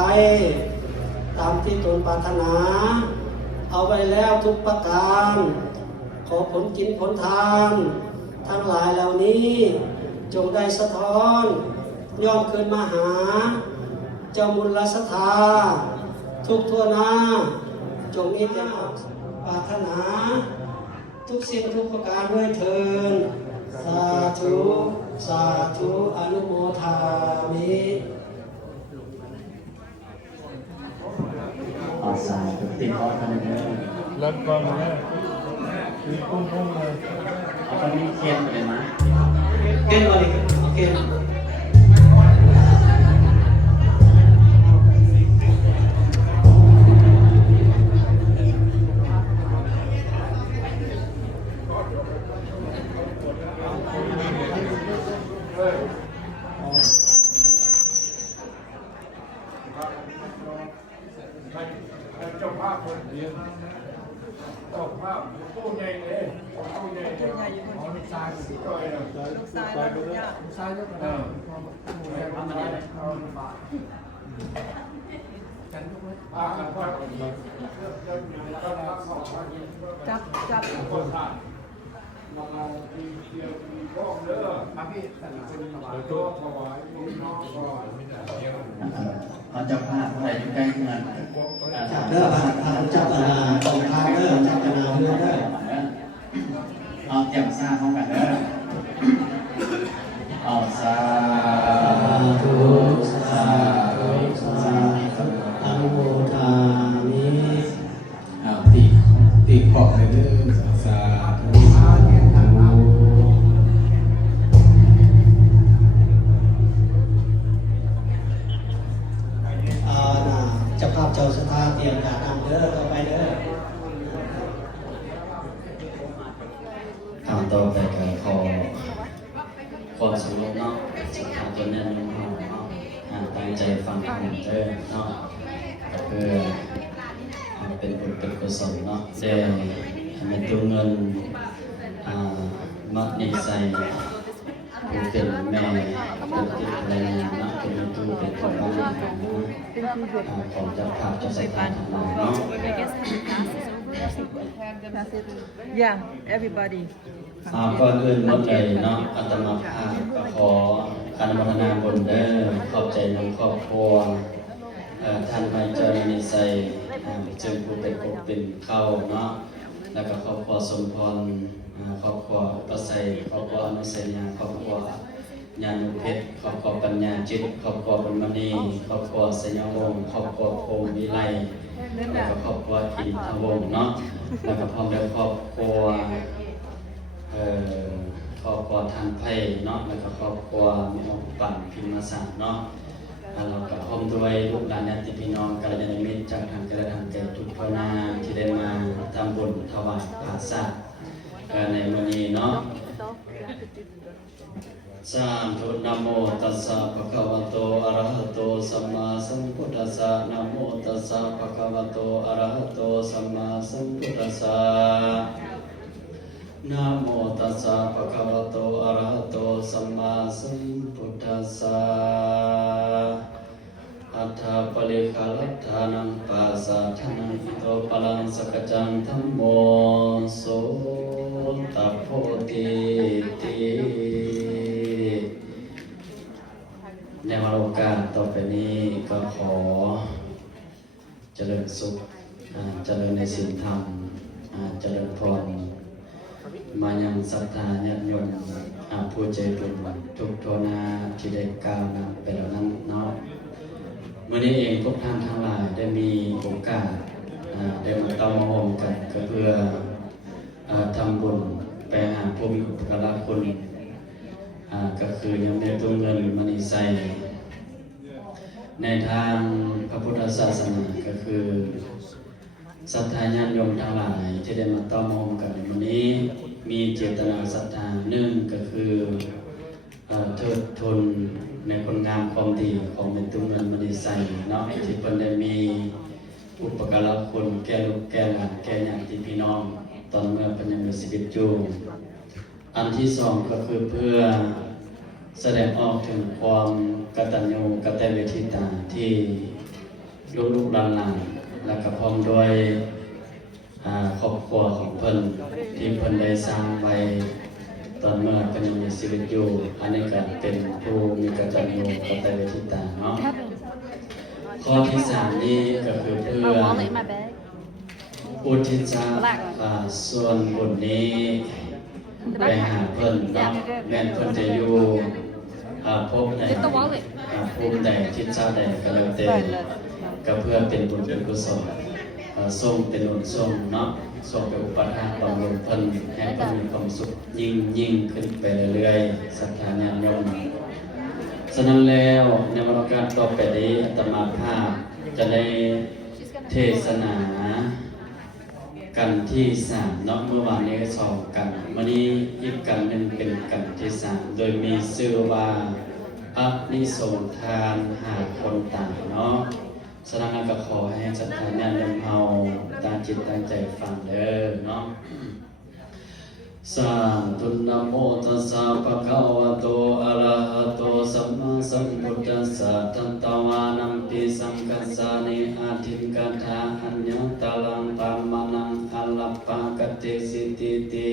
ตามที่ตนปรารถนาเอาไว้แล้วทุกประการขอผลกินผลทานทั้งหลายเหล่านี้จงได้สะท้อนย่อมขึ้นมาหาเจ้ามุลสถาทุกทั่วหน้าจงมีแต่ความปรารถนาทุกสิ่งทุกประการด้วยเถิดสาธุสาธุอนุโมทามิอาสาตุติขอทำเด้อ แล้วก็มาคือพุ่งเลย เอาตอนนี้เขียนไปเลยนะเขียนมาเลยโอเคเจ้าภาพคนเดียวเจ้าภาพตู้ใหญ่เลยตู้ใหญ่เลยลูกชายลูกชายลูกชายลูกชายลูกชายจับมาเดียวพ่อเด้อมาพี่แต่ละคนถวายตัวถวายน้องก็ไม่ได้เดียว เขาเจ้าภาพอะไรอยู่ใกล้เงินจับเด้อจับของทางเด้อจับนาเพื่อนเด้อเอาเตรียมสร้างห้องกันเด้อเอาสาธุสาธุสาธุอนุโมทามิเอาตีขอบเลยเด้อสาธุเจ้าภาพเจ้าสถานเตรียมการนำเด้อต่อไปเด้อทำต่อไปก็ขอความสงบเนาะสถานตัวแน่นของเราเนาะตั้งใจฟังธรรมเด้อเนาะก็เพื่อเป็นบุญเป็นกุศลเนาะเด้ให้ตัวเงินมัดนิสัยเป็นแม่เป็นภรรยาเนาะเป็นตู้เป็นคนบ้านของเจ้าภาพเจ้าสถานของเราเนาะ Yeah, everybody. ก่อนอื่นหมดเลยเนาะอาตมาภาพก็ขออนุโมทนาบุญเด้อขอบใจน้องครอบครัวท่านไว้เจริญนิสัยจึงผู้เป็นกบเป็นเข้าเนาะแล้วก็ครอบครัวสมพรครอบครัวประไสครอบครัวอนุสัยญาครอบครัวญาณุเพชรครอบครัวปัญญาจิตครอบครัวบุญมณีครอบครัวสยามวงศ์ครอบครัวโพวิไลแล้วก็ครอบครัวอินทวงศ์เนาะแล้วก็พร้อมด้วยครอบครัวครอบครัวทานไผ่เนาะแล้วก็ครอบครัวมีน้องปั่นพิมพ์ศาสตร์เนาะเราก็พร้อมด้วยลูกหลานญาติพี่น้องกัลยาณมิตรจากทางกระทางแก่ทุกพนาที่ได้มาทำบุญถวายพระสัตว์ในวันนี้เนาะสาธุนะโมตัสสะภะคะวะโตอะระหะโตสัมมาสัมพุทธัสสะนะโมตัสสะภะคะวะโตอะระหะโตสัมมาสัมพุทธัสสะนะโมตัสสะภะคะวะโตอะระหะโตสัมมาสัมพุทธัสสะอัฏฐปริคาลัฏฐานังปัสสะทานังอิโตปะลังสักจังธัมโมโสตโพธิติในโอกาสต่อไปนี้ก็ขอเจริญสุขเจริญในศีลธรรมเจริญพรมายังศรัทธาญาติโยมผู้ใจบุญทุกทั่วหน้าที่ได้กล่าวนำไปแล้วนั้นเนาะเมื่อนี้เองพวกท่านทั้งหลายได้มีโอกาส ได้มาเต้ามาโฮมกันก็เพื่อทำบุญไปหาผู้มีอุปการะคุณก็คือยังได้ตัวเงินมณีใส่ในทางพระพุทธศาสนาก็คือศรัทธาญาติโยมทั้งหลายที่ได้มาต้อมโฮมกันในวันนี้มีเจตนาศรัทธาหนึ่งก็คือเทิดทูนในคุณงามความดีของเป็นตัวเงินมณีใส่เนาะที่เพิ่นได้มีอุปการะคุณแก่ลูกแก่หลานแก่ญาติพี่น้องตอนเมื่อเพิ่นยังมีชีวิตอยู่อันที่สองก็คือเพื่อแสดงออกถึงความกตัญญูกตเวทิตาที่ลูกๆหลานๆและก็พร้อมด้วยครอบครัวของเพิ่นที่เพิ่นได้สร้างไว้ตอนเมื่อเพิ่นยังมีชีวิตอยู่อันนี้ก็เป็นผู้มีกตัญญูกตเวทิตาเนาะข้อที่สามนี้ก็คือเพื่ออุทิศส่วนบุญนี้ไปหาเพิ่นเนาะแม่นเพิ่นจะอยู่พบใดภูมิใดทิศชาติใดก็แล้วแต่ก็เพื่อเป็นบุญเป็นกุศลส่งเป็นบุญส่งเนาะส่งไปอุปทานบำรุงเพิ่นให้เพิ่นมีความสุขยิ่งขึ้นไปเรื่อยๆศรัทธาญาติโยมฉะนั้นแล้วในวาระการต่อไปนี้อาตมาภาพจะได้เทศนากันที่3เนาะเมื่อวานนี้ก็2กันมื้อนี้อีกกันหนึ่งเป็นกันที่3โดยมีชื่อว่าอานิสงส์ทานหาคนตายเนาะฉะนั้นก็ขอให้ศรัทธาญาติโยมเฮาตั้งจิตตั้งใจฟังเด้อเนาะสาธุนะโมตัสสะภะคะวะโตอะระหะโตสัมมาสัมพุทธัสสะทันตวานัมปิสังคัสสานิอาทินกัฏฐาอัญญตลังปัมมนังอัลลัปปะกติสิติติ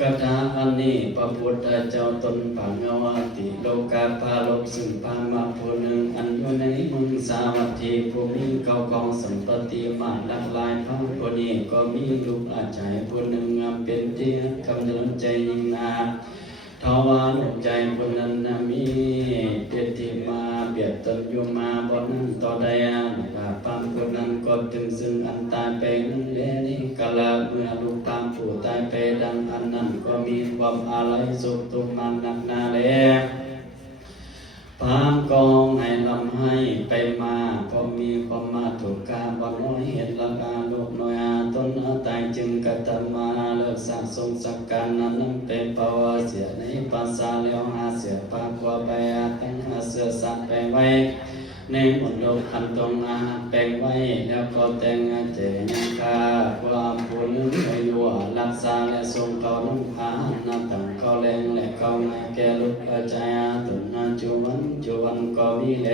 กถาอันนี้พระพุทธเจ้าตนปังวาติโลกาภาลกซึ่งพามาผู้หนึ่งอันอยู่ในเมืองสาวัตถีผู้มีเก่ากองสัมปติมากหลากหลายพังผู้นี้ก็มีลูกอาจารย์ผู้หนึ่งเป็นที่กำลังใจยิ่งนาทว่าลูกใจผู้นั้นมีเปียติมาเบียดตนอยู่มาบ่นั้นต่อใดปังผู้นั้นก็ถึงซึ่งอันตายไปนั่นแลนี่กะละเมื่อลูกตามผู้ตายไปดังอันนั้นก็มีความอาลัยสุขทุกข์มันหนักหนาแลพามกองให้ลำให้ไปมาพอมีความมาถูกกาบ่น้อยเห็นละกาลูกน้อยตนตายจึงกตมาเลิกสะสมสักการนั้นเป็นภาวะเสียในภาษาแล้วหาเสียปากว่าไปตั้งหาเสือสัตว์ไปไว้ในหมดโลกอันตรงแปลงไว้แล้วก็แต่งเจยังคาความผู้นึงไปยัวรักษาและทรงเขาน้ำพาน้ำตั้งเขาแรงและเขาไม่แก่ลุกใจตุนจุวันก็มีแล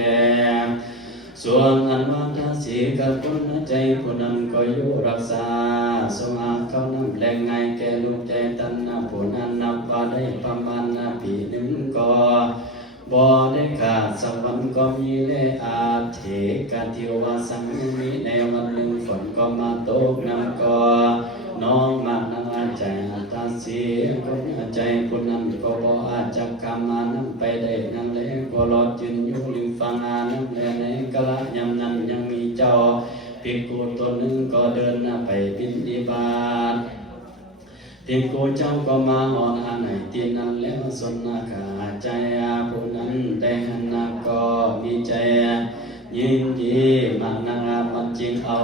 ส่วนอันวันทัศีกับคนใจผู้นั้นก็อยู่รักษาสมาเขาน้ำแรงไงแก่ลุกใจตันผู้นั้นนับว่าได้ประมาณปีหนึ่งก็บ่ได้ขาดสักวันก็มีเลอาเถกาทิวาสังมีในวันหนึ่งฝนก็มาตกน้ำก็น้องมากนังอาใจตาเสียคนใจคนนั้นก็บ่อาจจะกำมานั่งไปได้นั่นแหละก็รอยืนอยู่ริมฝั่งนั่นแหละในกะละยำนั้นยังมีเจ้าภิกขุตัวหนึ่งก็เดินไปบิณฑบาตภิกขุเจ้าก็มาหอนอันไหนที่นั่นแล้วสนขาใจผู้นั้นได้หันก็มีใจยินดีมันนางมันจริงเอา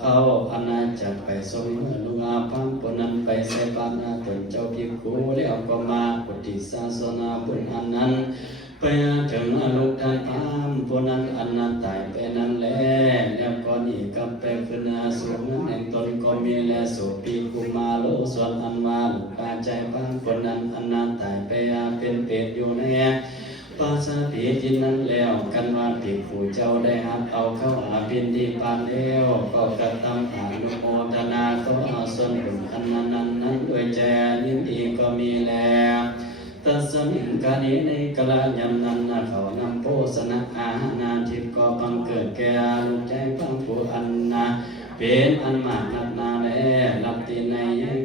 เข้าอาณาจักรไปสมลุงอาพังผู้นั้นไปใส่บาตรตนเจ้าภิกขุแล้วก็มาปฏิศาสนาบุญอันนั้นไปถึงลูกทานพามผู้นั้นอันนั้นตายไปนั้นแลแล้วก็นี่กับไปขึ้นสูงแห่งตนก็มีแลโสปีกุมาโลส่วนอันว่าลูกอาใจพามผู้นั้นอันนั้นตายไปเป็นเปรตอยู่ในภาษาผีจินนั้นแล้วกันว่าภิกขุเจ้าได้หักเอาเข้าบิณฑบาตแล้วก็กระทำอนุโมทนาขอส่วนบุญอันนั้นด้วยใจยินดีก็มีแล้วตัสมิงกานีในกลายำนั้นเขานำโภชนะอาหารทิพย์ก็บังเกิดแก่ลูกใจพังผู้อันเป็นอันมากนักนาแลหลับตีใน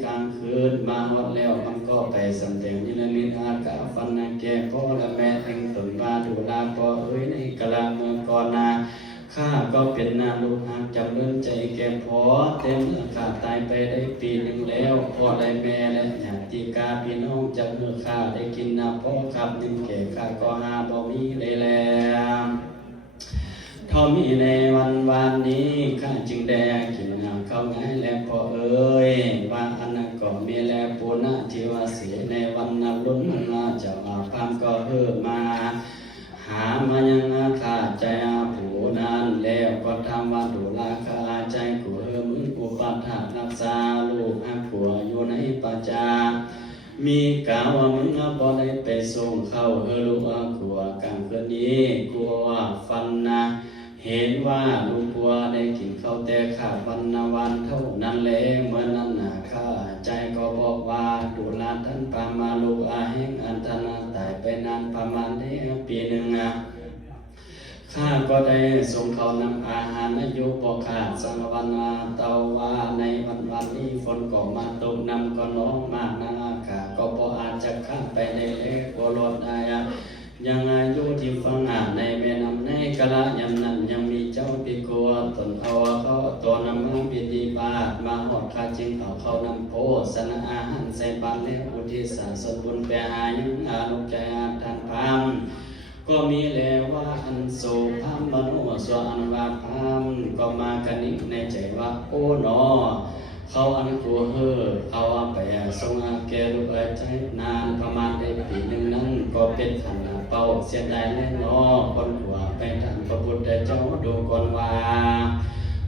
กลางคืนมาหดแล้วมันก็ไปสำเร็จนิรมิตอากาฟันแก่พ่อและแม่แห่งตนบาดูลาพ่อในกลาเมื่อก่อน ข้าก็เป็นนาลูกหักจำเลื่อนใจแก่พอเต็มข้าตายไปได้ปีหนึ่งแล้วพ่อได้แม่และญาติกาพี่น้องจากเมื่อข้าได้กินนาพ่อครับหนึ่งแก่ข้าก็หาบ่มีเลยแล้วเท่ามีในวันนี้ข้าจึงได้กินน้ำเข้าง่ายและพอเอ่ยว่าอันนั้นก็มีแลปุณะที่ว่าเสียในวันนั้นล้นมาเจ้าอาพามก็เพิ่มมาหามายังข้าใจผู้นั้นแล้วก็ทำว่าดูลาข้าใจกูมึงอุปถากรักษาลูกหักผัวอยู่ในปัจจามีกล่าวว่ามึงบ่ได้ไปส่งเข้าลูกขัวกลางคืนนี้กลัวฟันนะเห็นว่าลูกผัวได้กินข้าวแต่ขาดวันเท่านั้นแลเมื่อนั้นน่ะข้าใจก็บอกว่าดูลาท่านปามาลูกอาแห่งอันธนาตายไปนานประมาณได้ปีหนึ่งข้าก็ได้ส่งเขานำอาหารอายุปกขาดสังวันเตาว่าในวันนี้ฝนก็มาตกนำก็น้องมากนะข้าก็พออาจจะข้ามไปในเล็กก็รถได้ยังอายุที่ฟังในแม่น้ำในกะละยำนั้นยังมีเจ้าปีกัวตนเอาเขาตัวนำมาพิธีบาทมาหอดข้าจึงเอาเขานำโพสนะอาหารใส่บาตรและอุทิศส่วนบุญแผ่หายังอานุใจท่านพามก็มีแล้วว่าอันโสพามมโนส่วนอันว่าพามก็มากันนิในใจว่าโอ้หนอเขาอันกูเอาไปทรงแก่ลูกใจนานประมาณได้ปีหนึ่งนั้นก็เป็นขันเป่าเสียดายแน่นอคนหัวไปทางพระพุทธเจ้าดูก่อนว่า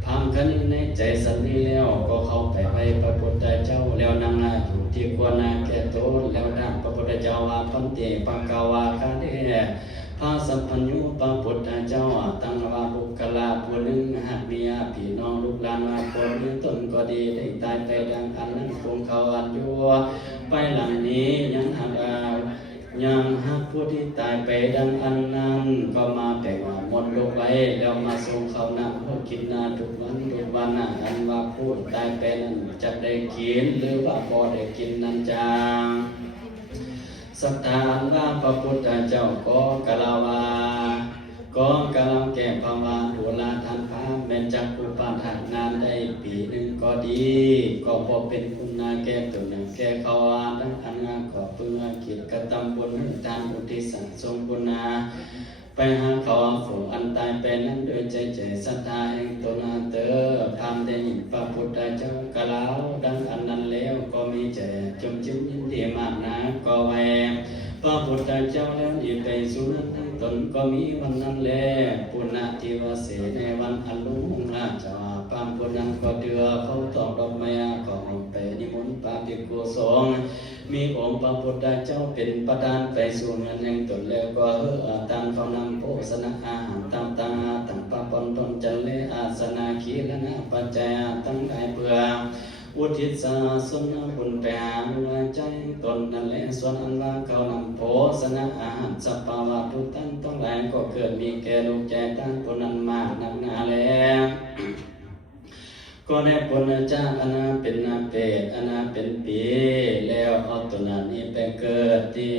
พามกันในใจสันนี้แล้วก็เข้าไปพระพุทธเจ้าแล้วนำอยู่ที่ควรแก่ตนแล้วดังพระพุทธเจ้าว่าพันเตปังกาวาคาเดพระสัพพัญญูพระพุทธเจ้าตั้งว่าบุคคลาผู้หนึ่งหากมีพี่น้องลูกหลานมาคนหรือตนก็ดีได้ตายไปดังอันนั้นคงเขาอันยั่วไปหลังนี้ยังหากยังหากผู้ที่ตายไปดังอันนั้นก็มาแบ่งหมดลงไว้แล้วมาส่งเขานำเพื่อกินนาทุกวันอันว่าผู้ตายไปนั้นจะได้กินหรือว่าบ่ได้กินนั้นจางสถานว่าพระพุทธเจ้าก็กล่าวว่าก็กำลังแก่ภาวะดูลาทันพาแม้จักอุปาทานนานได้ปีหนึ่งก็ดีก็พอเป็นคุณนาแก่ตัวหนึ่งแก่เขาดังอันงานขอเพื่อกิจกระทำบุญทานอุทิศสั่งสมบุญนาไปหาเขาฝูงอันตายไปนั้นโดยใจศรัทธาแห่งตนเตอพามได้ยินพระพุทธเจ้ากล่าวดังอันนั้นแล้วก็มีใจจมจิ้มยินดีมากนะก็แวพระพุทธเจ้าแล้วอีไปสู่นั้นตนก็มีวันนั้นแลปุณณทิวเสในวันอันลุงราชาปามปุณนั้นก็เดือเขาตอกดอกไม้ของไปนิมนต์ปาฏิกุศลมีองค์พระพุทธเจ้าเป็นประธานไปสู่เงินแห่งตนแล้วก็ตามเขานำโภชนะอาหารต่างปะปนตนจันเลอาสนาขีและนาปัจจัยตั้งได้เพื่ออุทิศส่วนบุญไปหาใจตนนั่นแหละส่วนอันว่าเขานำโภชนะอาหารสัพพะวะทุกท่านต้องหลายก็เกิดมีแก่ลูกใจตั้งคนนั้นมากนักหนาแล้วก็ได้ผลจากอนาเป็นนาเปรตอนาเป็นปีแล้วเอาตัวนี้ไปเกิดที่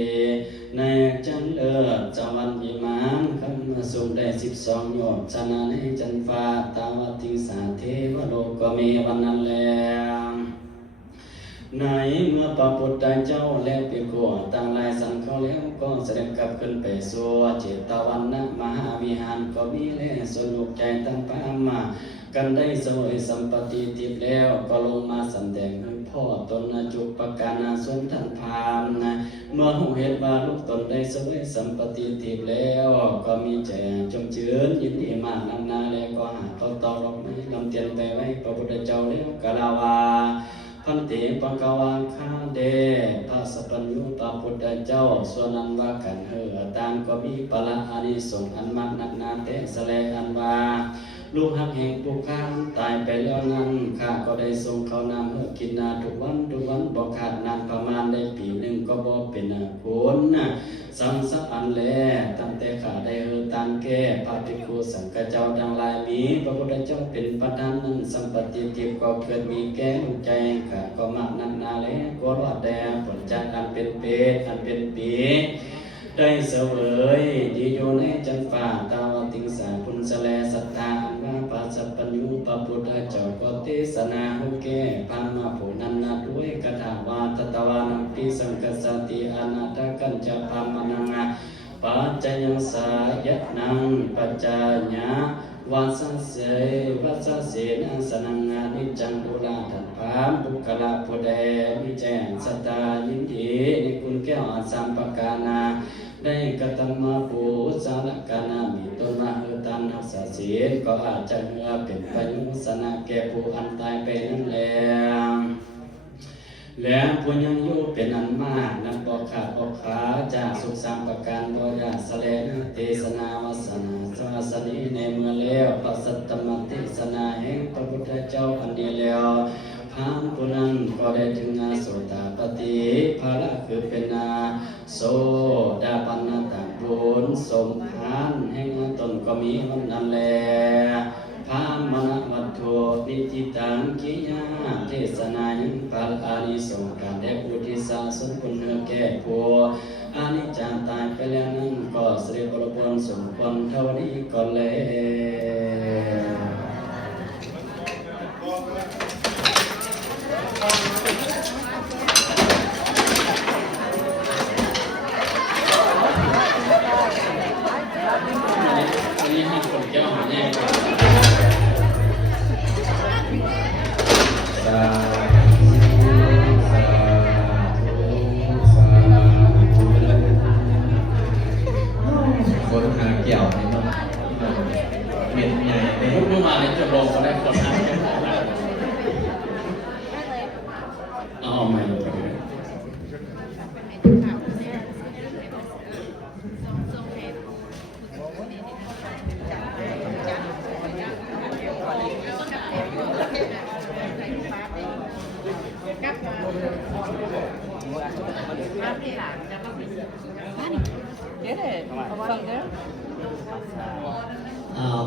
ในจันเลิศจวันยิมานคำสูงได้12 โยชน์ชนะในจันฟ้าตาวติงสาเทวโลกก็มีวันนั้นแล้วในเมื่อพระพุทธเจ้าและภิกษุต่างหลายสันเขาแล้วก็เสด็จกลับขึ้นไปสู่เจตวันนะมหาวิหารก็มีและสนุกใจตั้งปามากันได้สวยสัมปติทิพย์แล้วก็ลงมาสำแดงพ่อตนจุปการสนทันพามเมื่อหูเห็นว่าลูกตนได้สวยสัมปติทิพย์แล้วก็มีใจจมชื้นยินดีมากนักหนาแล้วก็หาเขาตอกดอกไม้ลำเทียนไปไว้พระพุทธเจ้าแล้วกล่าวว่าพันเตปังกวาคาเดพระสัพพัญญูพระพุทธเจ้าส่วนนั้นว่ากันตามก็มีปละอานิสงส์อันมากนักหนาแต่แสลงอันว่าลูกหักแห่งผู้ข้ามตายไปแล้วนั้นข้าก็ได้ส่งเขานำกินนาทุกวันบ่ขาดนานประมาณได้ปีหนึ่งก็บ่เป็นผลสังสักอันแลตั้งแต่ข้าได้ตามแก้พระภิกขุสังฆเจ้าทั้งหลายมีพระพุทธเจ้าเป็นประธานนั้นสัมปติทิพย์ก็เกิดมีแก่ใจข้าก็มากนักหนาแล้วก็รอดแดผลจากอันเป็นเปรตอันเป็นปีได้เสวยดีอยู่ในจันฟ้าตาวติงสาพุนสแลสัตตา ระพุทธเจ้าก็เทศนาหุแก่พามาผู้นั้นนาด้วยกถาวาตตวานัมปิสังกัสสติอนาถกัญจพามนังปัจจยังสายะนังปัจจญาวัสเสนะสนังนิจังดุลาถัดพามบุคลาผู้ใดมีแจ้งสตายินดีในคุณแก้วสามประการนาได้กตัมมาปูสารกานามีตนมาเอตันรักษาศีลก็อาจจะเมื่อเป็นพยุสนะแก่ผู้อันตายไปนั่นแหละและผู้ยังอยู่เป็นอันมากนับบ่ขาดบ่ขาจากสุขสามประการบ่ยาสะเลนะเทศนาวาสนาสวัสนีในเมื่อแล้วปัสสัตตมเทศนาแห่งพระพุทธเจ้าอันดีแล้วพามผู้นั้นก็ได้ถึงนาโสตาปฏิภาระคือเป็นนาโสดาปันนาตาบุญสมภารแห่งตนก็มีวันนั้นแลพามณวัตถุนิติตังกิยาเทศนายังปัลอานิสงส์การได้อุทิศส่วนคุณแก่ผู้อานิจจังตายไปแล้วนั้นก็สิริบรบนสมควรเท่านี้ก็แล้วนี่ให้คนแก้วหาแน่สาคนหาเกี่ยวในน้องเม็ดใหญ่ไปพูดมาเลยจะลงก็ได้คนหาเกี่ยวเอาใหม่เลย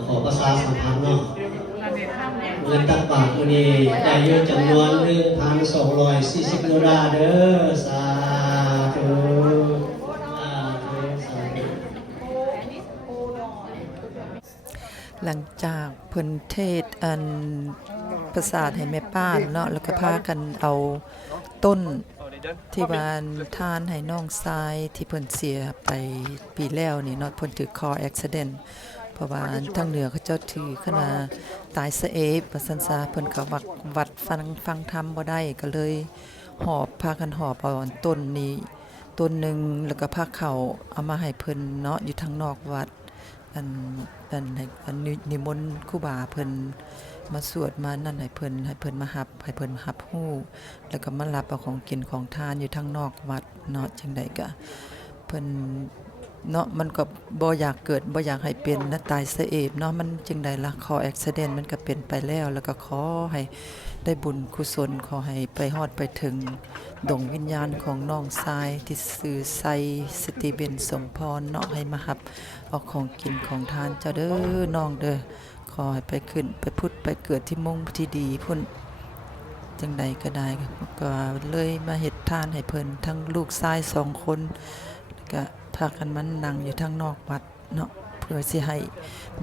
ขอประชาสัมพันธ์เนาะเงินตักบาทมื้อนี้ได้อยู่จำนวน 1,240 ยูโรเด้อสาธุหลังจากเพิ่นเทศอันประสาทให้แม่ป้าเนาะแล้วก็พากันเอาต้นที่บ้านทานให้น้องทรายที่เพิ่นเสียไปปีแล้วนี่เนาะเพิ่นถือคอแอ็กซิเดนต์เพราะว่าทางเหนือเขาเจ้าถือขึ้นมาตายซะเอฟว่าซั่นซะเพิ่นก็วัดฟังธรรมบ่ได้ก็เลยพากันหอบเอาต้นนี้ต้นนึงแล้วก็พาเขาเอามาให้เพิ่นเนาะอยู่ทางนอกวัดอันนิมนต์ครูบาเพิ่นมาสวดมานั่นให้เพิ่นมารับฮู้แล้วก็มารับเอาของกินของทานอยู่ทางนอกวัดเนาะจังได๋ก็เพิ่นเนาะมันก็บ่อยากเกิดบ่อยากให้เป็นนะตายซะเองเนาะมันจังได๋ล่ะขอแอ็กซิเดนต์มันก็เป็นไปแล้วแล้วก็ขอให้ได้บุญกุศลขอให้ไปฮอดไปถึงดวงวิญญาณของน้องทรายที่ซื่อไซสตีเบนสมพรเนาะให้มารับเอาของกินของทานเจ้าเด้อน้องเด้อขอให้ไปขึ้นไปพุทธไปเกิดที่มงที่ดีพุ่นจังใดก็ได้ก็เลยมาเฮ็ดทานให้เพิ่นทั้งลูกชาย2คนแล้วก็พากันมานั่งอยู่ทางนอกวัดเนาะเพื่อสิให้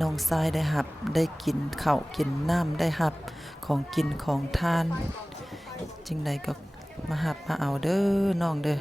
น้องชายได้รับได้กินข้าวกินน้ำได้รับของกินของทานจังใดก็มารับมาเอาเด้อน้องเด้อ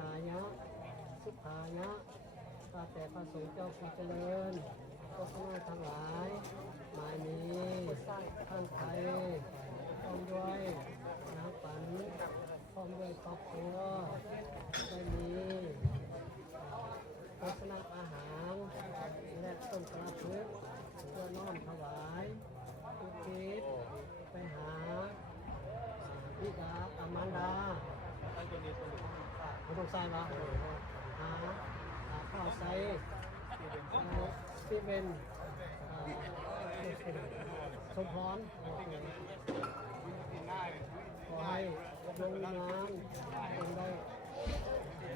กายะสุขายะข้าแต่พระสงฆ์เจ้าผู้เจริญก็ข้าทั้งหลายหมายนี้ท่านไทยพร้อมด้วยน้ำปันพร้อมด้วยครอบครัวได้มีโภชนาอาหารและต้นกระพือ ต้องใส่มาหาข้าวใส่สตีเวนสมพรขอให้ดวงวิญญาณเป็นได้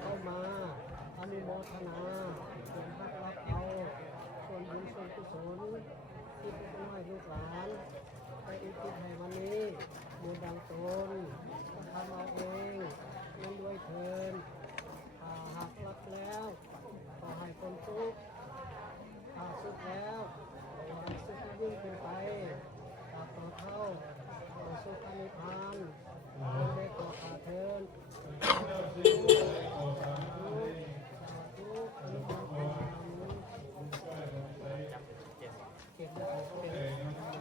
เข้ามาอนุโมทนาส่วนรับเอาส่วนบุญส่วนกุศลที่เป็นให้ลูกหลานไปอุทิศให้วันนี้บุญดังตนทำเอาเองเงินด้วยเทินหากรับแล้วขอให้คนทุกข์หากสุขแล้วขอให้สุขยิ่งขึ้นไปตราบต่อเท่าขอสุขนิพพานได้ขอขาเทินเก็บได้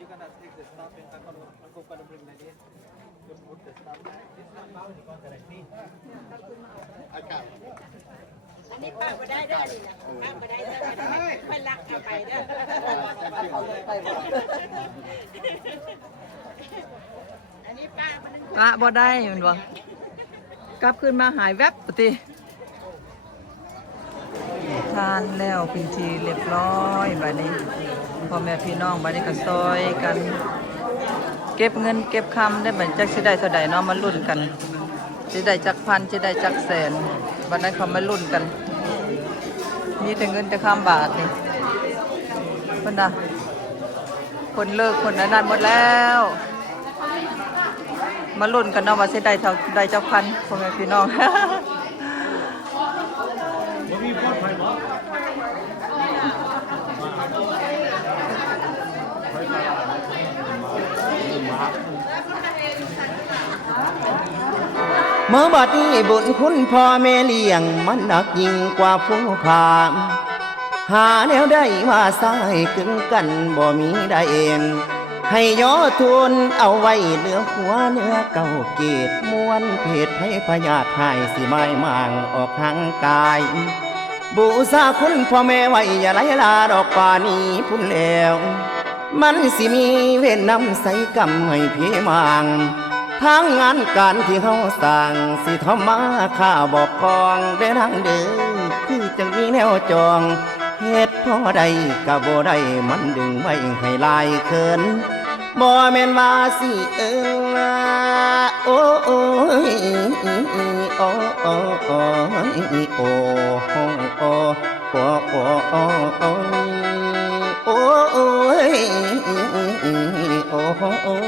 you cannot take the stuff and go para bring like this. You put the stuff. This not now you got correctly. อันนี้ป้าบ่ได้เด้อนี่นะป้าบ่ได้เด้อเพิ่นรักเอาไปเด้ออันนี้ป้ามัน ปะบ่ได้แม่นบ่กลับขึ้นมาหายแวบปติทานแล้วเป็นทีเรียบร้อยบัดนี้พ่อแม่พี่น้องบัดนี้ก็ซอยกันเก็บเงินเก็บคำได้บัดจักสิได้เท่าใดเนาะมาลุ้นกัน สิได้จักพันสิได้จักแสนวันนั้นเขามาลุ้นกัน มีแต่เงินแต่ข้ามบาทนี่เพิ่นน่ะคนเลิกคนนั้นหมดแล้ว มาลุ้นกันเนาะว่าสิได้เท่าได้จักพันพ่อแม่พี่น้อง เมื่อบัดนี้บุญคุณพ่อแม่เลี้ยงมันหนักยิ่งกว่าผู้พามหาแนวได้มาสายกึ่งกันบ่มีได้เองให้ย่อทุนเอาไว้เหลือหัวเนื้อเก่าเกตม้วนเพศให้พญาติหายสิไม้มางออกทางกายบูชาคุณพ่อแม่ไว้อย่าไหลลาดอกป่านี้พุ่นแล้วมันสิมีเวรนำใส่กำให้พี่มางทางงานการที่เฮาสร้างสิทำมาข้าบอกกองได้ทางเดินคือจังมีแนวจองเหตุพอใดก็บ่ได้มันดึงไว้ให้ลายเขินบ่แม่นว่าสิโอ้โอ้ยโอ้โอ้โอ้ยโอ้โอ้โอ้โอ้โอ้โอ้โอ้โอ้ยโอ้โอ้